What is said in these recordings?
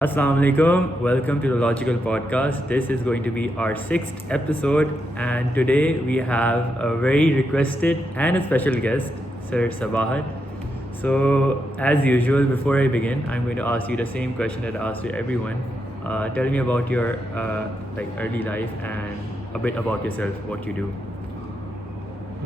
Assalamu alaikum. Welcome to the Logical Podcast. This is going to be our 6th episode, and today we have a very requested and a special guest, Sir Sabahat. So, as usual, before I begin, I'm going to ask you the same question that I asked to everyone. Tell me about your early life and a bit about yourself, what you do.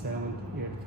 7th 8th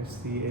FCA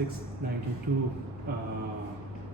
692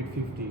850।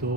2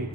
1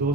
2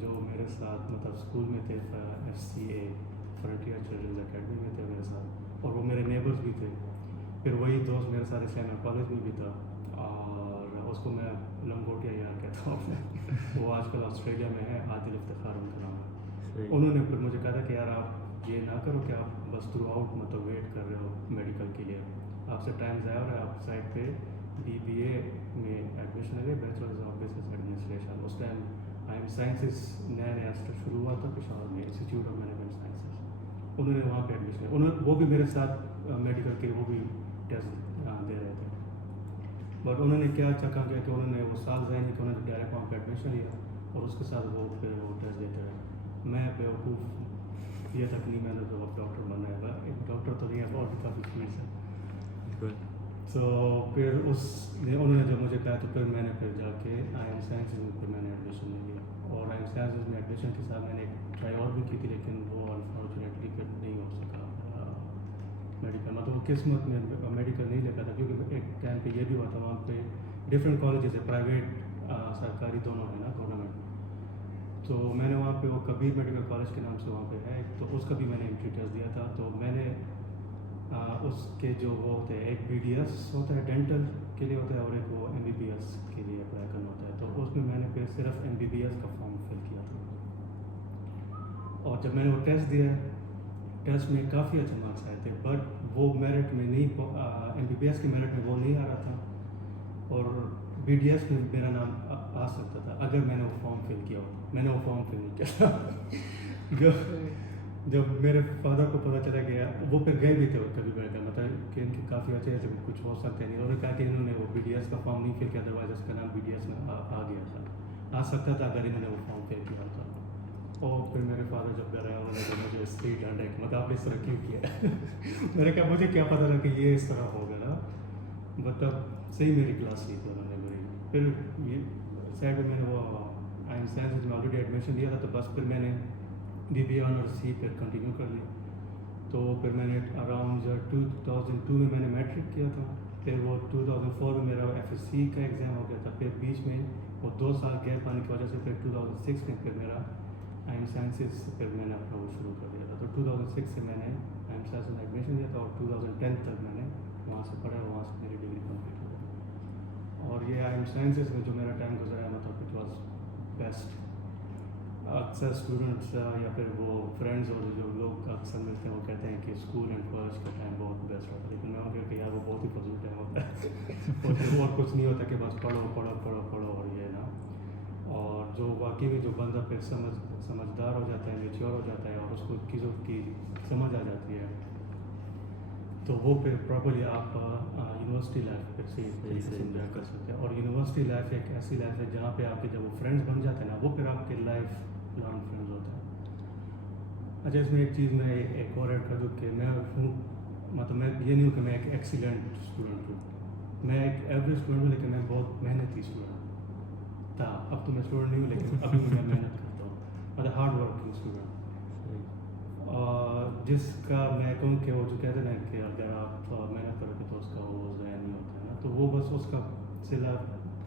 جو میرے ساتھ مطلب school میں تھے FCA frontier children's academy میں تھے میرے ساتھ، اور وہ میرے نیبرز بھی تھے. پھر وہی دوست میرے ساتھ اسلامیہ کالج میں بھی تھا، اور اس کو میں لنگوٹیا یار کہتا ہوں. وہ آج کل آسٹریلیا میں ہے، عادل افتخار ان کا نام ہے. انہوں نے پھر مجھے کہا تھا کہ یار آپ یہ نہ کرو کہ آپ بس تھرو آؤٹ مطلب ویٹ کر رہے ہو میڈیکل کے لیے، آپ سے ٹائم ضائع ہو رہا ہے، آپ سائڈ پہ BBA میں ایڈمیشن لے بیچلرز آف بزنس ایڈمنسٹریشن. اس ٹائم سائنسز نیا شروع ہوا تھا پشاور میں، انسٹیٹیوٹ آف مینجمنٹ سائنسز. انہوں نے وہاں پہ ایڈمیشن لیا، وہ بھی میرے ساتھ میڈیکل کے وہ بھی ٹیسٹ دے رہے تھے. بٹ انہوں نے کیا چکا کیا کہ انہوں نے وہ سال ضائع نہیں کہ انہوں نے ڈائریکٹ وہاں پہ ایڈمیشن لیا، اور اس کے ساتھ وہ پھر وہ ٹیسٹ دیتے رہے. میں بیوقوف یہ تک نہیں، میں نے تو اب ڈاکٹر بننا ہے، ایک ڈاکٹر تو نہیں ہے، اور بھی کافی فیلڈس ہیں. تو پھر انہوں نے جب مجھے کہا تو پھر میں نے پھر جا کے IIM سائنسز میں پھر میں نے ایڈمیشن لے لیا. اور IIM سائنسز میں ایڈمیشن کے ساتھ میں نے ایک ٹرائی اور بھی کی تھی، لیکن وہ انفارچونیٹلی پھر نہیں ہو سکا میڈیکل. مطلب قسمت میں میڈیکل نہیں لے پایا تھا، کیونکہ ایک ٹائم پہ یہ بھی ہوا تھا وہاں پہ ڈفرینٹ کالجز ہے، پرائیویٹ سرکاری دونوں ہیں نا، گورنمنٹ. تو میں نے وہاں پہ وہ کبیر میڈیکل کالج کے نام سے وہاں پہ ہے، تو اس کا بھی میں نے انٹری ٹیسٹ دیا تھا. تو میں نے اس کے جو وہ ہوتے ہیں، ایک BDS ہوتا ہے ڈینٹل کے لیے ہوتا ہے، اور ایک وہ MBBS کے لیے اپلائی کرنا ہوتا ہے. تو اس میں نے پھر صرف MBBS کا فارم فل کیا تھا. اور جب میں نے وہ ٹیسٹ دیا، ٹیسٹ میں کافی اچھے مارکس آئے تھے، بٹ وہ میرٹ میں نہیں، MBBS کی میرٹ میں وہ نہیں آ رہا تھا، اور BDS میں میرا نام آ سکتا تھا اگر میں نے وہ فارم فل کیا ہو. میں نے وہ فارم فل نہیں کیا. جب میرے فادر کو پتہ چلا گیا، وہ پھر گئے بھی تھے کبھی بیٹھا، مطلب کہ ان کے کافی اچھے ایسے کچھ ہو سکتے نہیں. انہوں نے کہا کہ انہوں نے وہ BDS کا فارم نہیں فل کیا، ادروائز اس کا نام BDS میں آ گیا تھا، آ سکتا تھا اگر انہوں نے وہ فارم فل کیا تھا. اور پھر میرے فادر جب گھر آئے، انہوں نے مجھے اسٹریٹ ڈانٹا کہ مطلب آپ نے اس طرح کیوں کیا. میں نے کہا مجھے کیا پتہ تھا کہ یہ اس طرح ہوگا نا، مطلب صحیح میری کلاس لی تھی انہوں نے میری. پھر یہ سائڈ میں نے وہ IIM سائنسز میں آلریڈی ایڈمیشن لیا تھا، تو بس پھر میں نے BBA آنرس ہی پھر کنٹینیو کر لی. تو پھر میں نے اراؤنڈ 2002 میں نے میٹرک کیا تھا. پھر وہ 2004 میں میرا FSC کا ایگزام ہو گیا تھا. پھر بیچ میں وہ 2 سال گیپ آنے کی وجہ سے پھر 2006 میں پھر میرا IIM سائنسز پھر میں نے اپنا وہ شروع کر دیا تھا. تو 2006 سے میں نے IIM سائنسز میں ایڈمیشن لیا تھا، اور 2010 تک میں نے وہاں سے پڑھا، وہاں سے میری ڈگری کمپلیٹ ہو گئی. اور یہ IIM سائنسز میں جو میرا ٹائم گزرا، مطلب اٹ واز بیسٹ. اکثر اسٹوڈنٹس یا پھر وہ فرینڈز اور جو لوگ اکثر ملتے ہیں وہ کہتے ہیں کہ اسکول اینڈ کالج کا ٹائم بہت بیسٹ ہوتا ہے، لیکن میں کہا کہ یار وہ بہت ہی فضول ٹائم ہوتا ہے. اور کچھ نہیں ہوتا کہ بس پڑھو پڑھو پڑھو پڑھو اور یہ نا. اور جو واقعی میں جو بندہ پھر سمجھدار ہو جاتا ہے، میچیور ہو جاتا ہے، اور اس کو چیزوں کی سمجھ آ جاتی ہے، تو وہ پھر پراپرلی آپ یونیورسٹی لائف پھر صحیح سے انجوائے کر سکتے ہیں. اور یونیورسٹی لائف ایک ایسی لائف ہے جہاں پہ آپ کے جب وہ فرینڈس بن جاتے ہیں نا، وہ پھر آپ کے لائف لانگ فرینڈز ہوتے ہیں. اچھا، اس میں ایک چیز میں ایک اور ایڈ کر دوں کہ میں ہوں، مطلب میں یہ نہیں ہوں کہ میں ایک ایکسیلنٹ اسٹوڈنٹ ہوں، میں ایک ایوریج اسٹوڈنٹ ہوں، لیکن میں بہت محنتی اسٹوڈنٹ تھا. اب تو میں اسٹوڈنٹ نہیں ہوں، لیکن ابھی میں محنت کرتا ہوں، مطلب ہارڈ ورکنگ اسٹوڈنٹ. جس کا میں کہوں کہ وہ جو کہتے ہیں نا کہ اگر آپ محنت کرو گے تو اس کا وہ ضائع نہیں ہوتا ہے نا، تو وہ بس اس کا صلہ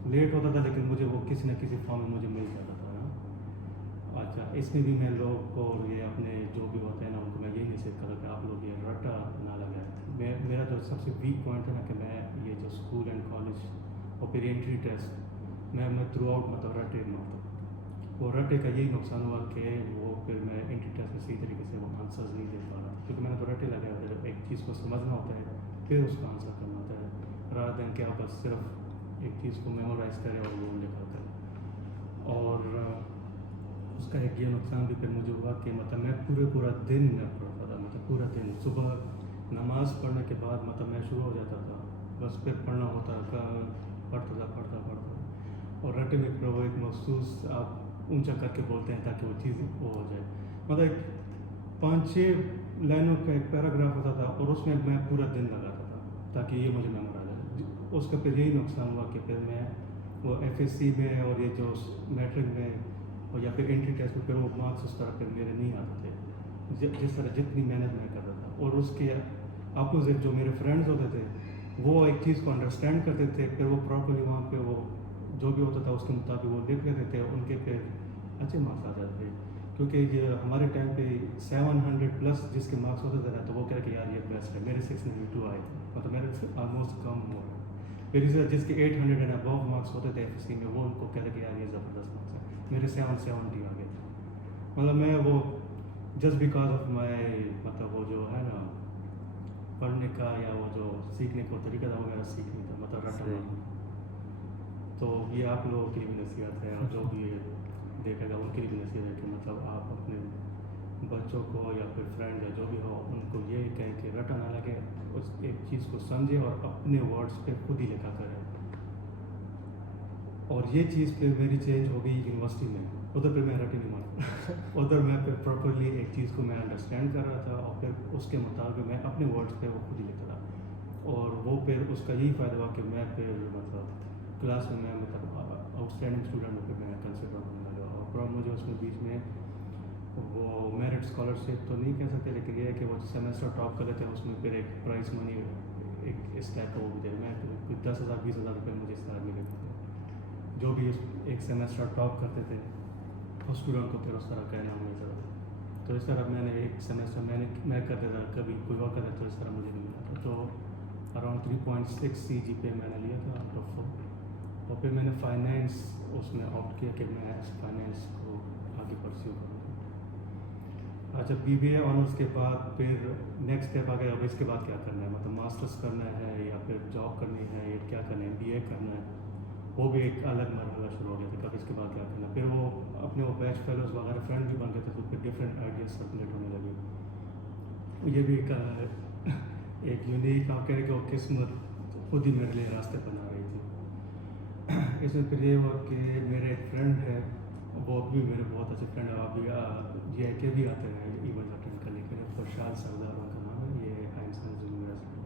لیٹ ہوتا تھا، لیکن مجھے وہ کسی نہ کسی فارم میں مجھے مل جاتا تھا نا. اچھا، اس میں بھی میں لوگ کو اور یہ اپنے جو بھی ہوتے ہیں نا ان کو میں یہی نصیحت کرتا کہ آپ لوگ یہ رٹا نہ لگائیں. میرا جو سب سے ویک پوائنٹ ہے نا کہ میں یہ جو اسکول اینڈ کالج اور پھر انٹری ٹیسٹ میں تھرو آؤٹ مطلب رٹے مارتا. وہ رٹے کا یہی نقصان ہوا کہ وہ پھر میں انٹری ٹیسٹ میں صحیح طریقے سے وہ آنسرز نہیں دے پا رہا، کیونکہ میں نے تو رٹے لگایا ہوتا ہے. جب ایک چیز کو سمجھنا ہوتا ہے پھر اس کا آنسر کرنا ہوتا ہے، رادر دین کہ آپ بس صرف ایک چیز کو میمورائز کریں اور وہ لکھا کریں. اور اس کا ایک یہ نقصان بھی پھر مجھے ہوا کہ مطلب میں پورا دن میں پڑھتا تھا، مطلب پورا دن صبح نماز پڑھنے کے بعد مطلب میں شروع ہو جاتا تھا، بس پھر پڑھنا ہوتا تھا، پڑھتا اور رٹے میں پھر وہ ایک مخصوص آپ اونچا کر کے بولتے ہیں تاکہ وہ چیز وہ ہو جائے. مطلب 5-6 لائنوں کا ایک پیراگراف ہوتا تھا، اور اس میں پورا دن لگاتا تھا تاکہ یہ مجھے میمور آ جائے. اس کا پھر یہی نقصان ہوا کہ پھر میں وہ FSC میں اور یہ جو میٹرک میں اور یا پھر انٹری ٹیسٹ میں پھر وہ مارکس اس طرح پھر میرے نہیں آتے تھے جس طرح جتنی محنت میں کرتا تھا. اور اس کے اپوزٹ جو میرے فرینڈز ہوتے تھے وہ ایک چیز کو انڈرسٹینڈ کرتے تھے، پھر وہ پراپرلی وہاں پہ وہ جو بھی ہوتا تھا اس کے مطابق وہ لکھ لیتے تھے، ان کے پھر اچھے مارکس آ جاتے تھے، کیونکہ یہ ہمارے ٹائم پہ 700+ جس کے مارکس ہوتے تھے نا تو وہ کہہ کہ یار یہ بیسٹ ہے. میرے 692 آئے تھے، مطلب میرے سے آلموسٹ کم ہو رہا ہے. پھر اسی جس کے 800 اینڈ ابو مارکس ہوتے تھے FSC میں وہ ان کو کہتے کہ یار یہ زبردست مارکس ہے. میرے 770 آ گئے تھے. مطلب میں وہ جسٹ بیکاز آف مائی مطلب وہ جو ہے نا پڑھنے کا یا وہ جو سیکھنے کا طریقہ تھا وہ میرا سیکھ نہیں تھا، مطلب رٹنا. تو یہ آپ لوگوں کی بھی نصیحت ہے، اور جو بھی یہ دیکھے گا ان کی بھی نصیحت ہے کہ مطلب آپ اپنے بچوں کو یا پھر فرینڈ یا جو بھی ہو ان کو یہ کہیں کہ رٹا نہ لگے، اس ایک چیز کو سمجھے اور اپنے ورڈس پہ خود ہی لکھا کرے. اور یہ چیز پھر میری چینج ہو گئی یونیورسٹی میں. ادھر پہ میں رٹ ہی نہیں مانتا. ادھر میں پھر پراپرلی ایک چیز کو میں انڈرسٹینڈ کر رہا تھا اور پھر اس کے مطابق میں اپنے ورڈس پہ وہ خود ہی لکھ رہا. اور وہ پھر اس کا یہی فائدہ ہوا کہ میں پھر مطلب کلاس میں مطلب آؤٹ اسٹینڈنگ اسٹوڈنٹ پہ میں کنسیڈر ہونے لگا. اور مجھے اس میں بیچ میں وہ میرٹ اسکالرشپ تو نہیں کہہ سکتے، لیکن یہ ہے کہ وہ سیمسٹر ٹاپ کر لیتے ہیں اس میں پھر ایک پرائز منی ایک اس ٹائپ کا وہ بھی دے. میں 10,000 20,000 روپئے مجھے اس طرح ملے تھے. جو بھی ایک سیمسٹر ٹاپ کرتے تھے اسٹوڈنٹ کو پھر اس طرح کہنا ملتا تھا. تو اس طرح میں نے ایک سیمسٹر میں کر دیتا، کبھی کوئی اور کرتا تو اس طرح مجھے نہیں ملا تھا. تو اراؤنڈ 3.6 CGPA میں نے لیا تھا آؤٹ آف 4. اور پھر میں نے فائنینس اس میں آپٹ کیا کہ میں فائنینس کو آگے پرسیو کروں. اچھا BBA آنرس کے بعد پھر نیکسٹ اسٹیپ آ گیا. اب اس کے بعد کیا کرنا ہے، مطلب ماسٹرس کرنا ہے یا پھر جاب کرنی ہے یا کیا کرنا ہے، MBA کرنا ہے. وہ بھی ایک الگ مرحلہ شروع ہو گیا تھا. کب اس کے بعد کیا کرنا. پھر وہ اپنے وہ بیچ فیلوز وغیرہ فرینڈ بھی بن گئے تھے تو پھر ڈفرینٹ آئیڈیاز سرکولیٹ ہونے لگے. یہ بھی ایک یونیک آپ کہہ رہے کہ وہ قسمت خود ہی میرے لیے راستے بنا رہی تھی. اس میں پھر یہ ہوا کہ میرے ایک فرینڈ ہے، وہ بھی میرے بہت اچھے فرینڈ ہیں. آپ بھی یہ کہ بھی آتے ہیں ایونٹ اٹینڈ کرنے کے لیے. خوشحال سردار ان کا نام ہے. یہ ہائی سائنس یونیورسٹی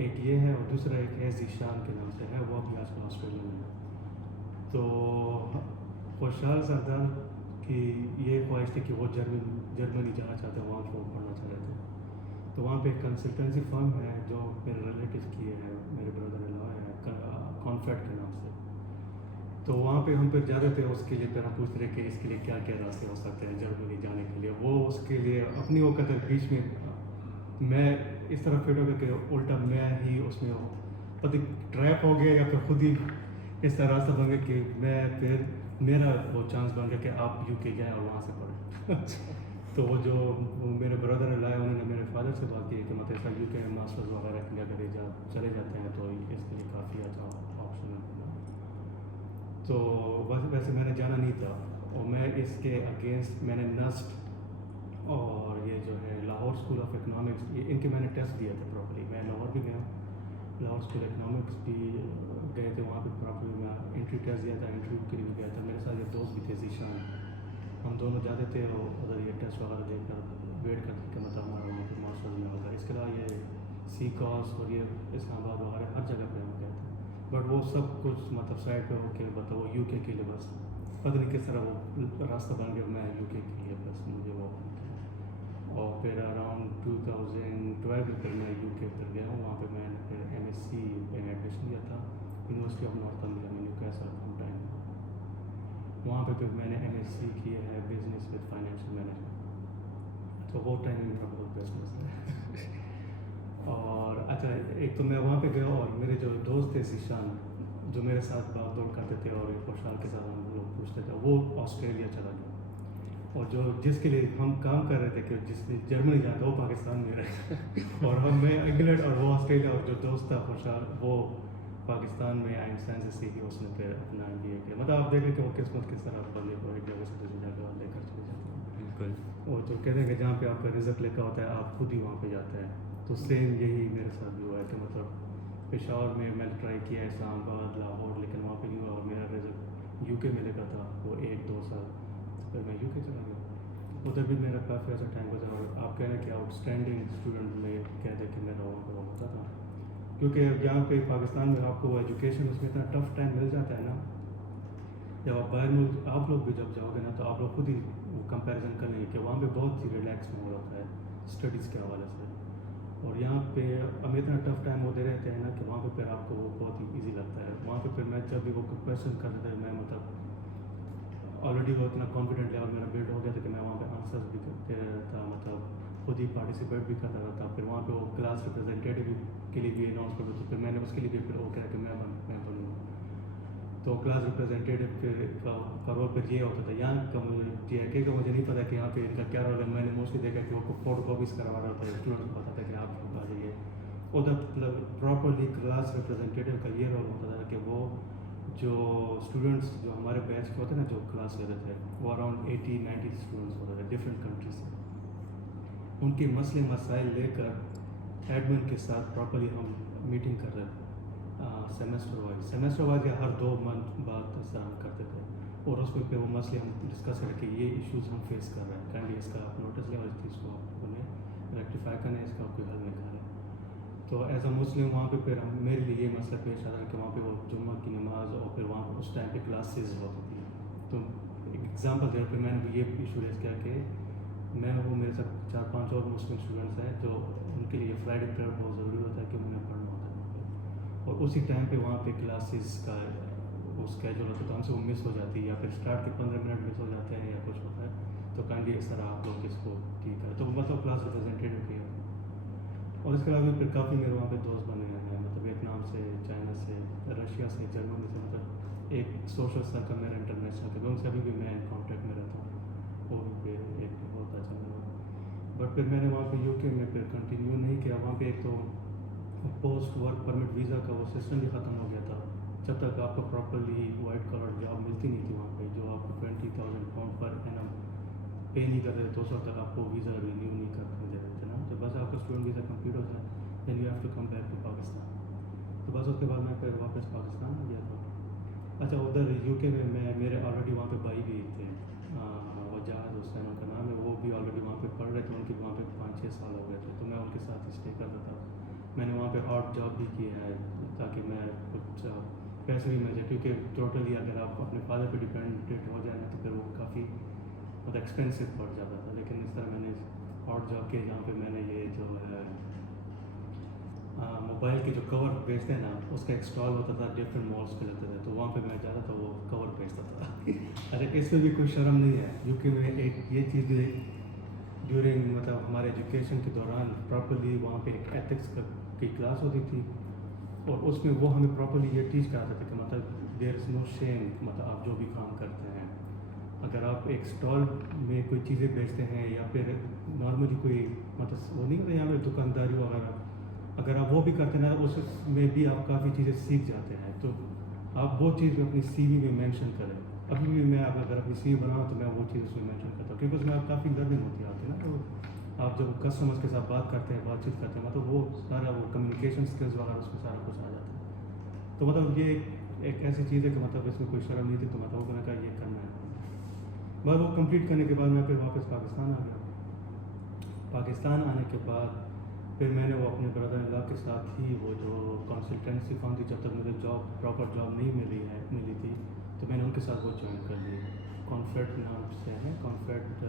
ایک یہ ہے، اور دوسرا ایک ہے ذیشان کے نام سے ہے، وہ بھی آج کل آسٹریلیا میں ہے. تو خوشحال سردار کی یہ خواہش تھی کہ وہ جرمنی جانا چاہتے ہیں، وہاں وہ پڑھنا چاہ رہے تھے. تو وہاں پہ ایک کنسلٹنسی فرم ہے جو میرے ریلیٹیو کی ہے، میرے بردر ان لا ہے، کانفیڈ کے نام سے. تو وہاں پہ ہم پھر جا رہے تھے. اس کے لیے پھر ہم پوچھ رہے کہ اس کے لیے کیا کیا راستے ہو سکتے ہیں جرمنی جانے کے لیے. وہ اس کے لیے اپنی وہ قدر بیچ میں میں اس طرح فٹ ہو گیا کہ الٹا میں ہی اس میں پتہ ٹریپ ہو گیا یا پھر خود ہی اس طرح راستہ بن گیا کہ میں پھر میرا وہ چانس بن گیا کہ آپ UK جائیں اور وہاں سے پڑھیں. تو وہ جو میرے بردر لائے انہوں نے میرے فادر سے بات کی کہ مطلب ایسا UK میں ماسٹرز وغیرہ اگر چلے جاتے ہیں تو اس کے لیے کافی اچھا آپشن ہے. تو ویسے میں نے جانا نہیں تھا، اور میں اس کے اگینسٹ میں نے نسٹ اور یہ جو ہے لاہور اسکول آف اکنامکس ان کے میں نے ٹیسٹ دیا تھا پراپرلی. میں لاہور بھی گیا، لاہور اسکول اکنامکس بھی گئے تھے. وہاں پہ پراپرلی میں انٹری ٹیسٹ دیا تھا، انٹرویو کے لیے بھی گیا تھا. میرے ساتھ یہ دوست بھی تھے ذیشان، ہم دونوں جاتے تھے اور ادھر یہ ٹیسٹ وغیرہ دے کر ویٹ کرتے کہ مطلب ہمارا وہاں پہ ماسٹرز میں ہوگا. اس کے علاوہ یہ CCOS اور یہ اسلام آباد وغیرہ ہر جگہ پہ ہم گئے تھے. بٹ وہ سب کچھ مطلب سائڈ پہ ہو کے مطلب وہ UK کے لیے بس پتہ نہیں کس طرح وہ راستہ بن گیا. میں UK کے لیے بس مجھے وہ. اور پھر اراؤنڈ 2012 میں پھر میں UK پھر گیا ہوں. وہاں پہ میں نے پھر MSc میں ایڈمیشن لیا تھا یونیورسٹی آف نارتھمبرلینڈ میں نیوکاسل اپون ٹائن. وہاں پہ پھر میں نے MSc کی ہے بزنس وتھ فائنینشیل مینجمنٹ. تو وہ ٹائم میرا بہت بزنس ہے. اور اچھا ایک تو میں وہاں پہ گیا اور میرے جو دوست تھے ذیشان جو میرے ساتھ بات دوڑ کرتے تھے اور خوشحال کے ساتھ ہم لوگ پوچھتے تھے، وہ آسٹریلیا چلا گیا. اور جو جس کے لیے ہم کام کر رہے تھے کہ جس نے جرمنی جانا تھا وہ پاکستان میں رہے. اور میں انگلینڈ اور وہ آسٹریلیا. اور جو دوست تھا خوشحال وہ پاکستان میں آئن سائنس سیکھی، اس نے پھر اپنا MBA کیا. مطلب آپ دیکھیں کہ وہ قسمت کس طرح بندے کو ایک جگہ سے دوسری جگہ لے کر چلے جاتے ہیں. بالکل. اور جو کہتے ہیں کہ جہاں پہ آپ کا رزق لکھا ہوتا ہے آپ خود ہی وہاں پہ جاتے ہیں. تو سیم یہی میرے ساتھ بھی ہوا ہے کہ مطلب پشاور میں نے ٹرائی کیا اسلام آباد لاہور، لیکن وہاں پہ نہیں ہوا. اور میرا رزق UK میں لگا تھا وہ 1-2 سال. پھر میں UK چلا گیا. ادھر بھی میرا کافی ایسا ٹائم گزرا. اور آپ کہہ رہے ہیں کہ آؤٹ اسٹینڈنگ اسٹوڈنٹ میں کہتے ہیں کہ میرا وہاں پہ ہوتا تھا، کیونکہ یہاں پہ پاکستان میں آپ کو ایجوکیشن اس میں اتنا ٹف ٹائم مل جاتا ہے نا. جب آپ باہر ملک آپ لوگ بھی جب جاؤ گے نا تو آپ لوگ خود ہی کمپیریزن کر لیں گے کہ وہاں پہ بہت ہی ریلیکس ماحول ہوتا ہے اسٹڈیز کے حوالے سے. اور یہاں پہ ہمیں اتنا ٹف ٹائم ہوتے رہتے ہیں نا کہ وہاں پہ پھر آپ کو وہ بہت ہی ایزی لگتا ہے. وہاں پہ پھر میں جب بھی وہ کویشچن کرتے تھے میں مطلب آلریڈی وہ اتنا کانفیڈنٹ لیول میرا بلڈ ہو گیا تھا کہ میں وہاں پہ آنسرز بھی کرتے تھا، مطلب خود ہی پارٹیسپیٹ بھی کرتا تھا. پھر وہاں پہ وہ کلاس ریپرزینٹیٹیو کے لیے بھی اناؤنس کرتا تھا. پھر میں نے اس کے لیے بھی پھر وہ کہا کہ میں بنوں. تو کلاس ریپرزینٹیٹیو کا رول پھر یہ ہوتا تھا. یہاں جی آئی کے کا مجھے نہیں پتا کہ یہاں پہ ان کا کیا رول ہے. میں نے موسٹلی دیکھا کہ وہ فوٹو کاپیز کروا رہا تھا. اسٹوڈنٹس کو پتا تھا کہ آپ آ جائیے. ادھر مطلب پراپرلی کلاس ریپرزینٹیٹیو کا یہ رول ہوتا تھا کہ وہ جو اسٹوڈنٹس جو ہمارے بیچ کے ہوتے ہیں نا جو کلاس لیتے تھے وہ اراؤنڈ 80-90 اسٹوڈنٹس ہوتے تھے ڈفرینٹ کنٹریز سے. ان کے مسئلے مسائل لے کر ایڈمن کے ساتھ پراپرلی ہم میٹنگ کر رہے تھے سیمسٹر وائز یا ہر 2 منتھ بعد اس طرح ہم کرتے تھے. اور اس پہ وہ مسئلے ہم ڈسکس کریں کہ یہ ایشوز ہم فیس کر رہے ہیں, کائنڈلی اس کا آپ نوٹس لیں اور اس چیز کو آپ انہیں ریکٹیفائی کریں, اس کا کوئی حل نکالیں. تو ایز اے مسلم وہاں پہ پھر میرے لیے یہ مسئلہ پیش آ رہا ہے کہ وہاں پہ وہ جمعہ کی نماز اور پھر وہاں پہ اس ٹائم پہ کلاسز ہوتی تھی. تو ایگزامپل دے پھر میں نے یہ ایشو ریز کیا کہ میں وہ میرے ساتھ 4-5 اور مسلم اسٹوڈنٹس ہیں جو ان کے لیے فرائیڈے پریئر بہت ضروری ہوتا ہے کہ انہیں پڑھنا ہوتا ہے وہاں پہ, اور اسی ٹائم پہ وہاں پہ کلاسز کا وہ اسکیجول ہوتا ہے تو ہم سے وہ مس ہو جاتی ہے یا پھر اسٹارٹ کے 15 منٹ مس ہو جاتے ہیں یا کچھ ہوتا ہے. تو کائنڈلی اس طرح آپ لوگ اس کو ٹھیک کریں. تو مطلب کلاس ریپرزینٹیٹیو کی. اور اس کے علاوہ پھر کافی میرے وہاں پہ دوست بنے ہیں, مطلب ویتنام سے, چائنا سے, رشیا سے, جرمنی سے. مطلب ایک سوشل سرکل میرا انٹرنیشنل کا, ان سے ابھی بھی میں کانٹیکٹ میں رہتا ہوں. وہ بھی پھر ایک بہت اچھا میرا. بٹ پھر میں نے وہاں پہ یو کے میں پھر کنٹینیو نہیں کیا. وہاں پہ ایک تو پوسٹ ورک پرمٹ ویزا کا وہ سسٹم بھی ختم ہو گیا تھا. جب تک آپ کو پراپرلی وائٹ کلر جاب ملتی نہیں تھی وہاں پہ, جو آپ کو 20,000 پاؤنڈ پر اینم پے نہیں کرتے تھے, 2 سال تک آپ کو ویزا رینیو نہیں کرنے دے رہے تھے نا. تو بس آپ کا اسٹوڈنٹ ویزا کمپلیٹ ہو جائے then you have to come back to Pakistan. تو بس اس کے بعد میں پھر واپس پاکستان آ گیا تھا. اچھا ادھر یو کے میں میرے آلریڈی وہاں پہ بھائی بھی تھے, وجاہد حسین ان کا نام ہے, وہ بھی آلریڈی وہاں پہ پڑھ رہے تھے. ان کے وہاں پہ 5-6 سال ہو گئے تھے, تو میں ان کے ساتھ اسٹے کرتا تھا. میں نے وہاں پہ آرٹ جاب بھی کی ہے تاکہ میں کچھ پیسے بھی مل جائے, کیونکہ ٹوٹلی اگر آپ اپنے فادر پہ ڈپینڈنٹ ہو جائیں تو پھر وہ کافی بہت ایکسپینسو پڑ جاتا تھا. لیکن اس طرح میں نے آرٹ جاب کی جہاں پہ میں نے یہ جو ہے موبائل کے جو کور بیچتے ہیں نا, اس کا ایک اسٹال ہوتا تھا, ڈفرینٹ مالس پہ لگتے تھے, تو وہاں پہ میں جاتا تھا, وہ کور بیچتا تھا. اچھا اس میں بھی کوئی شرم نہیں ہے, یو کے میں ایک یہ چیز بھی ڈیورنگ مطلب ہمارے ایجوکیشن کے دوران پراپرلی وہاں پہ ایک ایتھکس کی کلاس ہوتی تھی, اور اس میں وہ ہمیں پراپرلی یہ ٹیچ کراتے تھے کہ مطلب دیر از نو شیم, مطلب آپ جو بھی کام کرتے ہیں, اگر آپ ایک اسٹال میں کوئی چیزیں بیچتے ہیں یا پھر نارملی کوئی مطلب وہ نہیں ہوتا یہاں پہ دکانداری وغیرہ, اگر آپ وہ بھی کرتے ہیں اس میں بھی آپ کافی چیزیں سیکھ جاتے ہیں. تو آپ وہ چیز میں اپنی سی وی میں مینشن کریں. ابھی بھی میں اگر اپنی سی وی بناؤں تو میں وہ چیز اس میں مینشن کرتا ہوں, کیونکہ اس میں آپ کافی لرننگ ہوتی ہے آپ کی نا. تو آپ جب کسٹمرس کے ساتھ بات کرتے ہیں, بات چیت کرتے ہیں, مطلب وہ سارا وہ کمیونیکیشن اسکلز وغیرہ اس میں سارا کچھ آ جاتا ہے. تو مطلب یہ ایک ایسی چیز ہے کہ مطلب اس میں کوئی شرم نہیں تھی, تو مطلب وہ نے کہا یہ کرنا ہے. بس وہ کمپلیٹ کرنے کے بعد میں پھر واپس پاکستان آ گیا. پاکستان آنے کے بعد پھر میں نے وہ اپنے بردر ان لا کے ساتھ ہی وہ جو کنسلٹنسی فارم تھی, جب تک مجھے جاب پراپر جاب نہیں ملی تھی, تو میں نے ان کے ساتھ وہ جوائن کر لی. کانفیڈ نام سے ہے, کانفیڈ